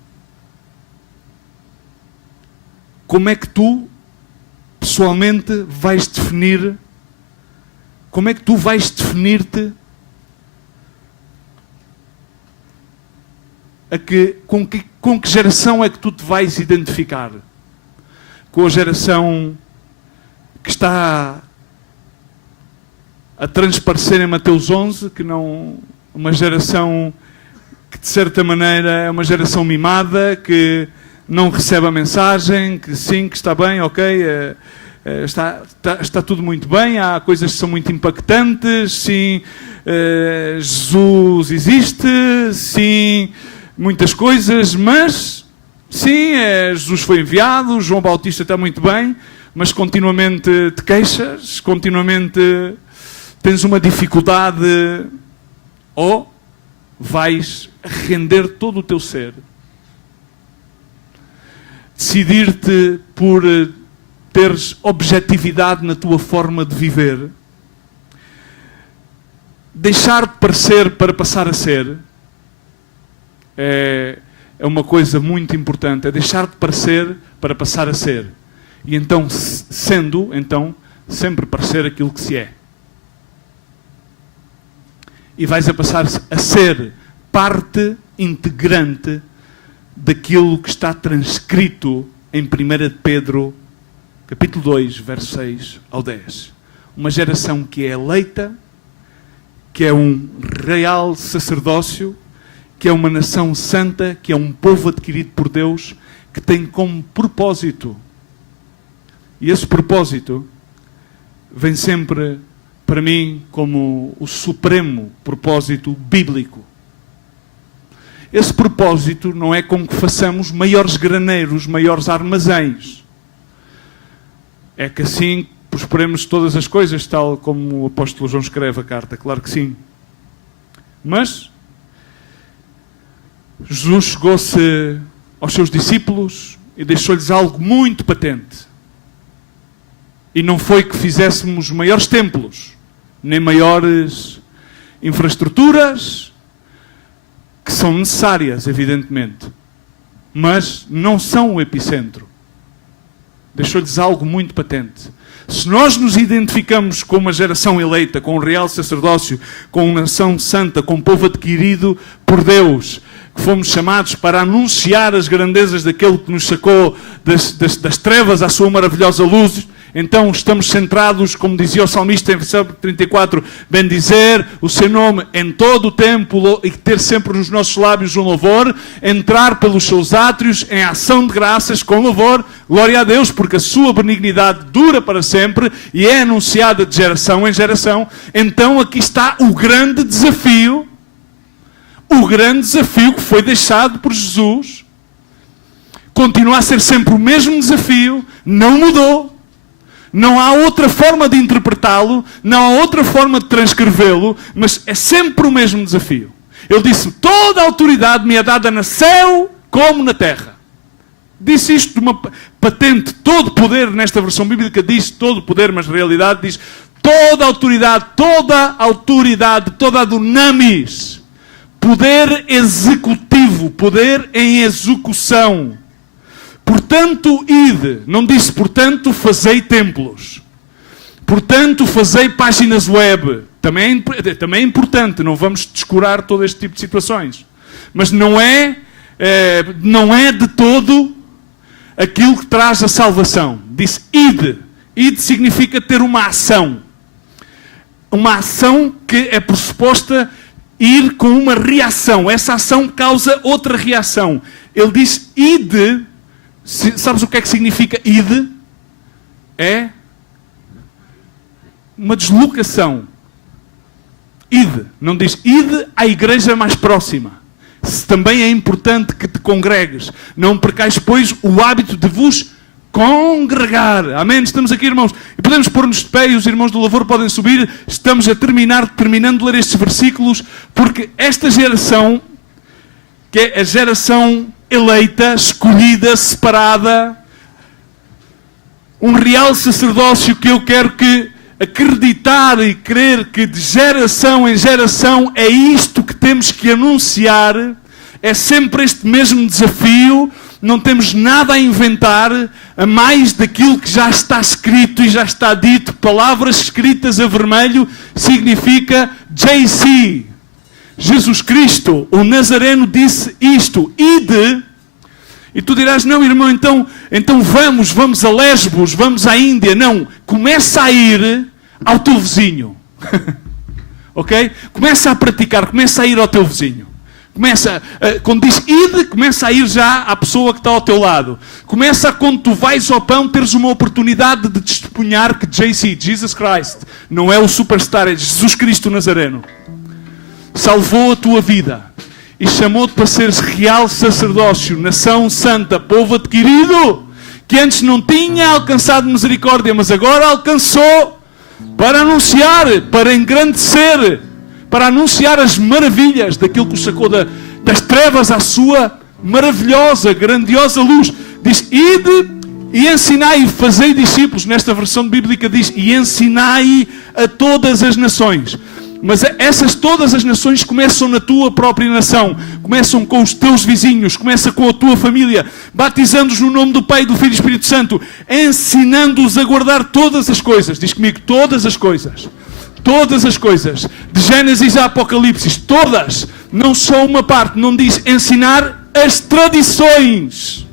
Como é que tu, pessoalmente, vais definir, como é que tu vais definir-te com que geração é que tu te vais identificar? Com a geração que está a transparecer em Mateus 11, que não, uma geração que de certa maneira é uma geração mimada, que não recebe a mensagem, que sim, que está bem, ok, está tudo muito bem, há coisas que são muito impactantes, sim, Jesus existe, sim, muitas coisas, mas sim, Jesus foi enviado, João Bautista está muito bem, mas continuamente te queixas, continuamente tens uma dificuldade, ou vais render todo o teu ser, decidir-te por teres objetividade na tua forma de viver. Deixar de parecer para passar a ser é uma coisa muito importante. É deixar de parecer para passar a ser. E então, sempre parecer aquilo que se é. E vais a passar a ser parte integrante daquilo que está transcrito em 1 Pedro, capítulo 2, versos 6 ao 10. Uma geração que é eleita, que é um real sacerdócio, que é uma nação santa, que é um povo adquirido por Deus, que tem como propósito, e esse propósito vem sempre para mim como o supremo propósito bíblico. Esse propósito não é com que façamos maiores graneiros, maiores armazéns. É que assim prosperemos todas as coisas, tal como o apóstolo João escreve a carta, claro que sim. Mas Jesus chegou-se aos seus discípulos e deixou-lhes algo muito patente. E não foi que fizéssemos maiores templos, nem maiores infraestruturas, que são necessárias, evidentemente, mas não são o epicentro. Deixou-lhes algo muito patente. Se nós nos identificamos com uma geração eleita, com um real sacerdócio, com uma nação santa, com um povo adquirido por Deus, que fomos chamados para anunciar as grandezas daquele que nos sacou das trevas à sua maravilhosa luz, então estamos centrados, como dizia o salmista em versículo 34, bendizer o seu nome em todo o tempo e ter sempre nos nossos lábios um louvor, entrar pelos seus átrios em ação de graças com louvor, glória a Deus, porque a sua benignidade dura para sempre e é anunciada de geração em geração. Então aqui está o grande desafio que foi deixado por Jesus, continua a ser sempre o mesmo desafio, não mudou. Não há outra forma de interpretá-lo, não há outra forma de transcrevê-lo, mas é sempre o mesmo desafio. Ele disse, toda a autoridade me é dada no céu como na terra. Disse isto de uma patente, todo poder, nesta versão bíblica diz todo poder, mas na realidade diz toda a autoridade, toda a dunamis, poder executivo, poder em execução. Portanto, ide. Não disse, portanto, fazei templos. Portanto, fazei páginas web. Também é importante. Não vamos descurar todo este tipo de situações. Mas não é de todo aquilo que traz a salvação. Disse, ide. Ide significa ter uma ação. Uma ação que é pressuposta ir com uma reação. Essa ação causa outra reação. Ele disse, ide. Sabes o que é que significa ide? É uma deslocação. Ide. Não diz ide à igreja mais próxima. Se também é importante que te congregues. Não percais, pois, o hábito de vos congregar. Amém? Estamos aqui, irmãos. E podemos pôr-nos de pé e os irmãos do louvor podem subir. Estamos terminando de ler estes versículos, porque esta geração, que é a geração eleita, escolhida, separada, um real sacerdócio que eu quero que acreditar e crer que de geração em geração é isto que temos que anunciar, é sempre este mesmo desafio, não temos nada a inventar a mais daquilo que já está escrito e já está dito. Palavras escritas a vermelho significa JC. Jesus Cristo, o Nazareno, disse isto, ide, e tu dirás, não irmão, então vamos a Lesbos, vamos à Índia. Não, começa a ir ao teu vizinho, ok? Começa a praticar, começa a ir ao teu vizinho. Quando diz ide, começa a ir já à pessoa que está ao teu lado. Começa quando tu vais ao pão, teres uma oportunidade de testemunhar que Jesus Christ, não é o superstar, é Jesus Cristo Nazareno. Salvou a tua vida e chamou-te para seres real sacerdócio, nação santa, povo adquirido, que antes não tinha alcançado misericórdia, mas agora alcançou, para anunciar, para engrandecer, para anunciar as maravilhas daquilo que o sacou das trevas à sua maravilhosa, grandiosa luz. Diz, ide E ensinai e fazei discípulos. Nesta versão bíblica diz, e ensinai a todas as nações. Mas essas todas as nações começam na tua própria nação. Começam com os teus vizinhos. Começa com a tua família. Batizando-os no nome do Pai, do Filho e do Espírito Santo. Ensinando-os a guardar todas as coisas. Diz comigo, todas as coisas. Todas as coisas. De Gênesis a Apocalipse. Todas. Não só uma parte. Não diz ensinar as tradições.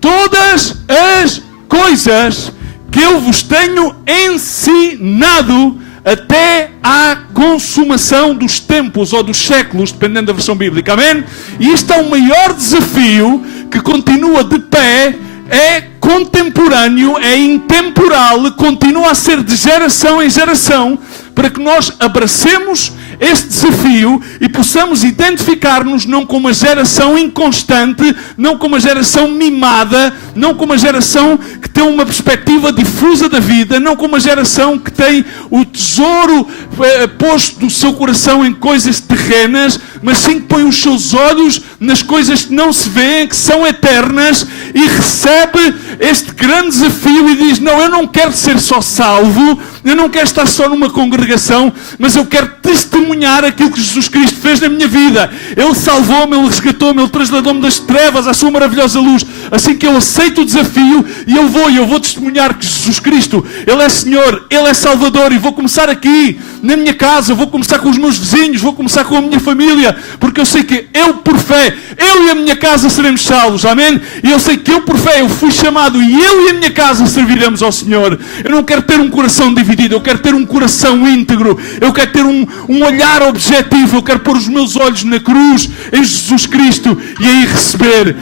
Todas as coisas que eu vos tenho ensinado até à consumação dos tempos ou dos séculos, dependendo da versão bíblica. Amém? E isto é o maior desafio que continua de pé, é contemporâneo, é intemporal, continua a ser de geração em geração, para que nós abracemos este desafio e possamos identificar-nos não como uma geração inconstante, não como uma geração mimada, não como uma geração que tem uma perspectiva difusa da vida, não como uma geração que tem o tesouro posto do seu coração em coisas terrenas, mas sim que põe os seus olhos nas coisas que não se vêem, que são eternas, e recebe este grande desafio e diz, não, eu não quero ser só salvo, eu não quero estar só numa congregação, mas eu quero testemunhar aquilo que Jesus Cristo fez na minha vida. Ele salvou-me, Ele resgatou-me, Ele trasladou-me das trevas à sua maravilhosa luz. Assim que eu aceito o desafio e eu vou testemunhar que Jesus Cristo, Ele é Senhor, Ele é Salvador, e vou começar aqui, na minha casa, vou começar com os meus vizinhos, vou começar com a minha família, porque eu sei que eu, por fé, eu e a minha casa seremos salvos, amém? E eu sei que eu, por fé, eu fui chamado e eu e a minha casa serviremos ao Senhor. Eu não quero ter um coração dividido, eu quero ter um coração íntegro, eu quero ter um olhar objetivo, eu quero pôr os meus olhos na cruz, em Jesus Cristo, e aí receber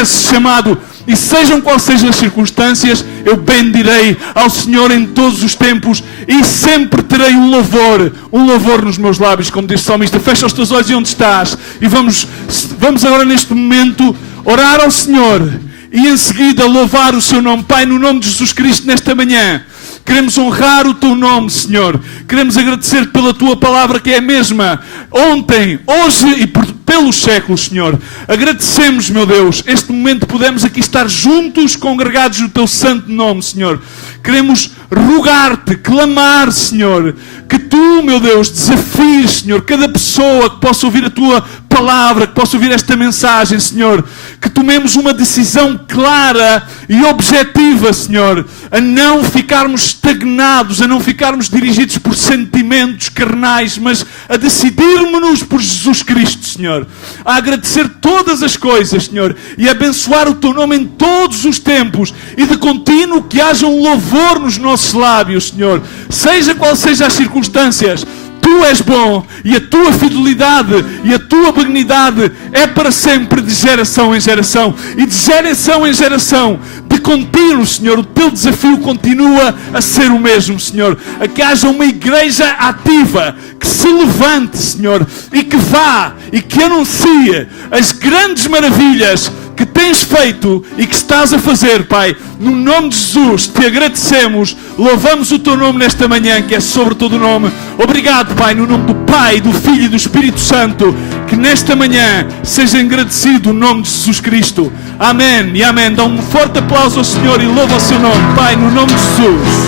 esse chamado. E sejam quais sejam as circunstâncias, eu bendirei ao Senhor em todos os tempos e sempre terei um louvor nos meus lábios, como diz o salmista. Fecha os teus olhos e onde estás, e vamos agora neste momento orar ao Senhor e em seguida louvar o seu nome. Pai, no nome de Jesus Cristo, nesta manhã queremos honrar o teu nome, Senhor. Queremos agradecer pela tua palavra, que é a mesma ontem, hoje e pelos séculos, Senhor. Agradecemos, meu Deus, este momento podemos aqui estar juntos, congregados no teu santo nome, Senhor. Queremos rogar-te, clamar, Senhor, que tu, meu Deus, desafies, Senhor, cada pessoa que possa ouvir a tua palavra, que possa ouvir esta mensagem, Senhor, que tomemos uma decisão clara e objetiva, Senhor, a não ficarmos estagnados, a não ficarmos dirigidos por sentimentos carnais, mas a decidirmos-nos por Jesus Cristo, Senhor, a agradecer todas as coisas, Senhor, e a abençoar o teu nome em todos os tempos, e de contínuo que haja um louvor nos nossos lábios, Senhor, seja qual seja as circunstâncias. Tu és bom, e a tua fidelidade e a tua benignidade é para sempre, de geração em geração. E de geração em geração, de contínuo, Senhor, o teu desafio continua a ser o mesmo, Senhor. A que haja uma igreja ativa, que se levante, Senhor, e que vá, e que anuncie as grandes maravilhas que tens feito e que estás a fazer, Pai. No nome de Jesus te agradecemos, louvamos o teu nome nesta manhã, que é sobre todo o nome. Obrigado, Pai, no nome do Pai, do Filho e do Espírito Santo, que nesta manhã seja agradecido o nome de Jesus Cristo. Amém e amém. Dá um forte aplauso ao Senhor e louva o seu nome, Pai, no nome de Jesus.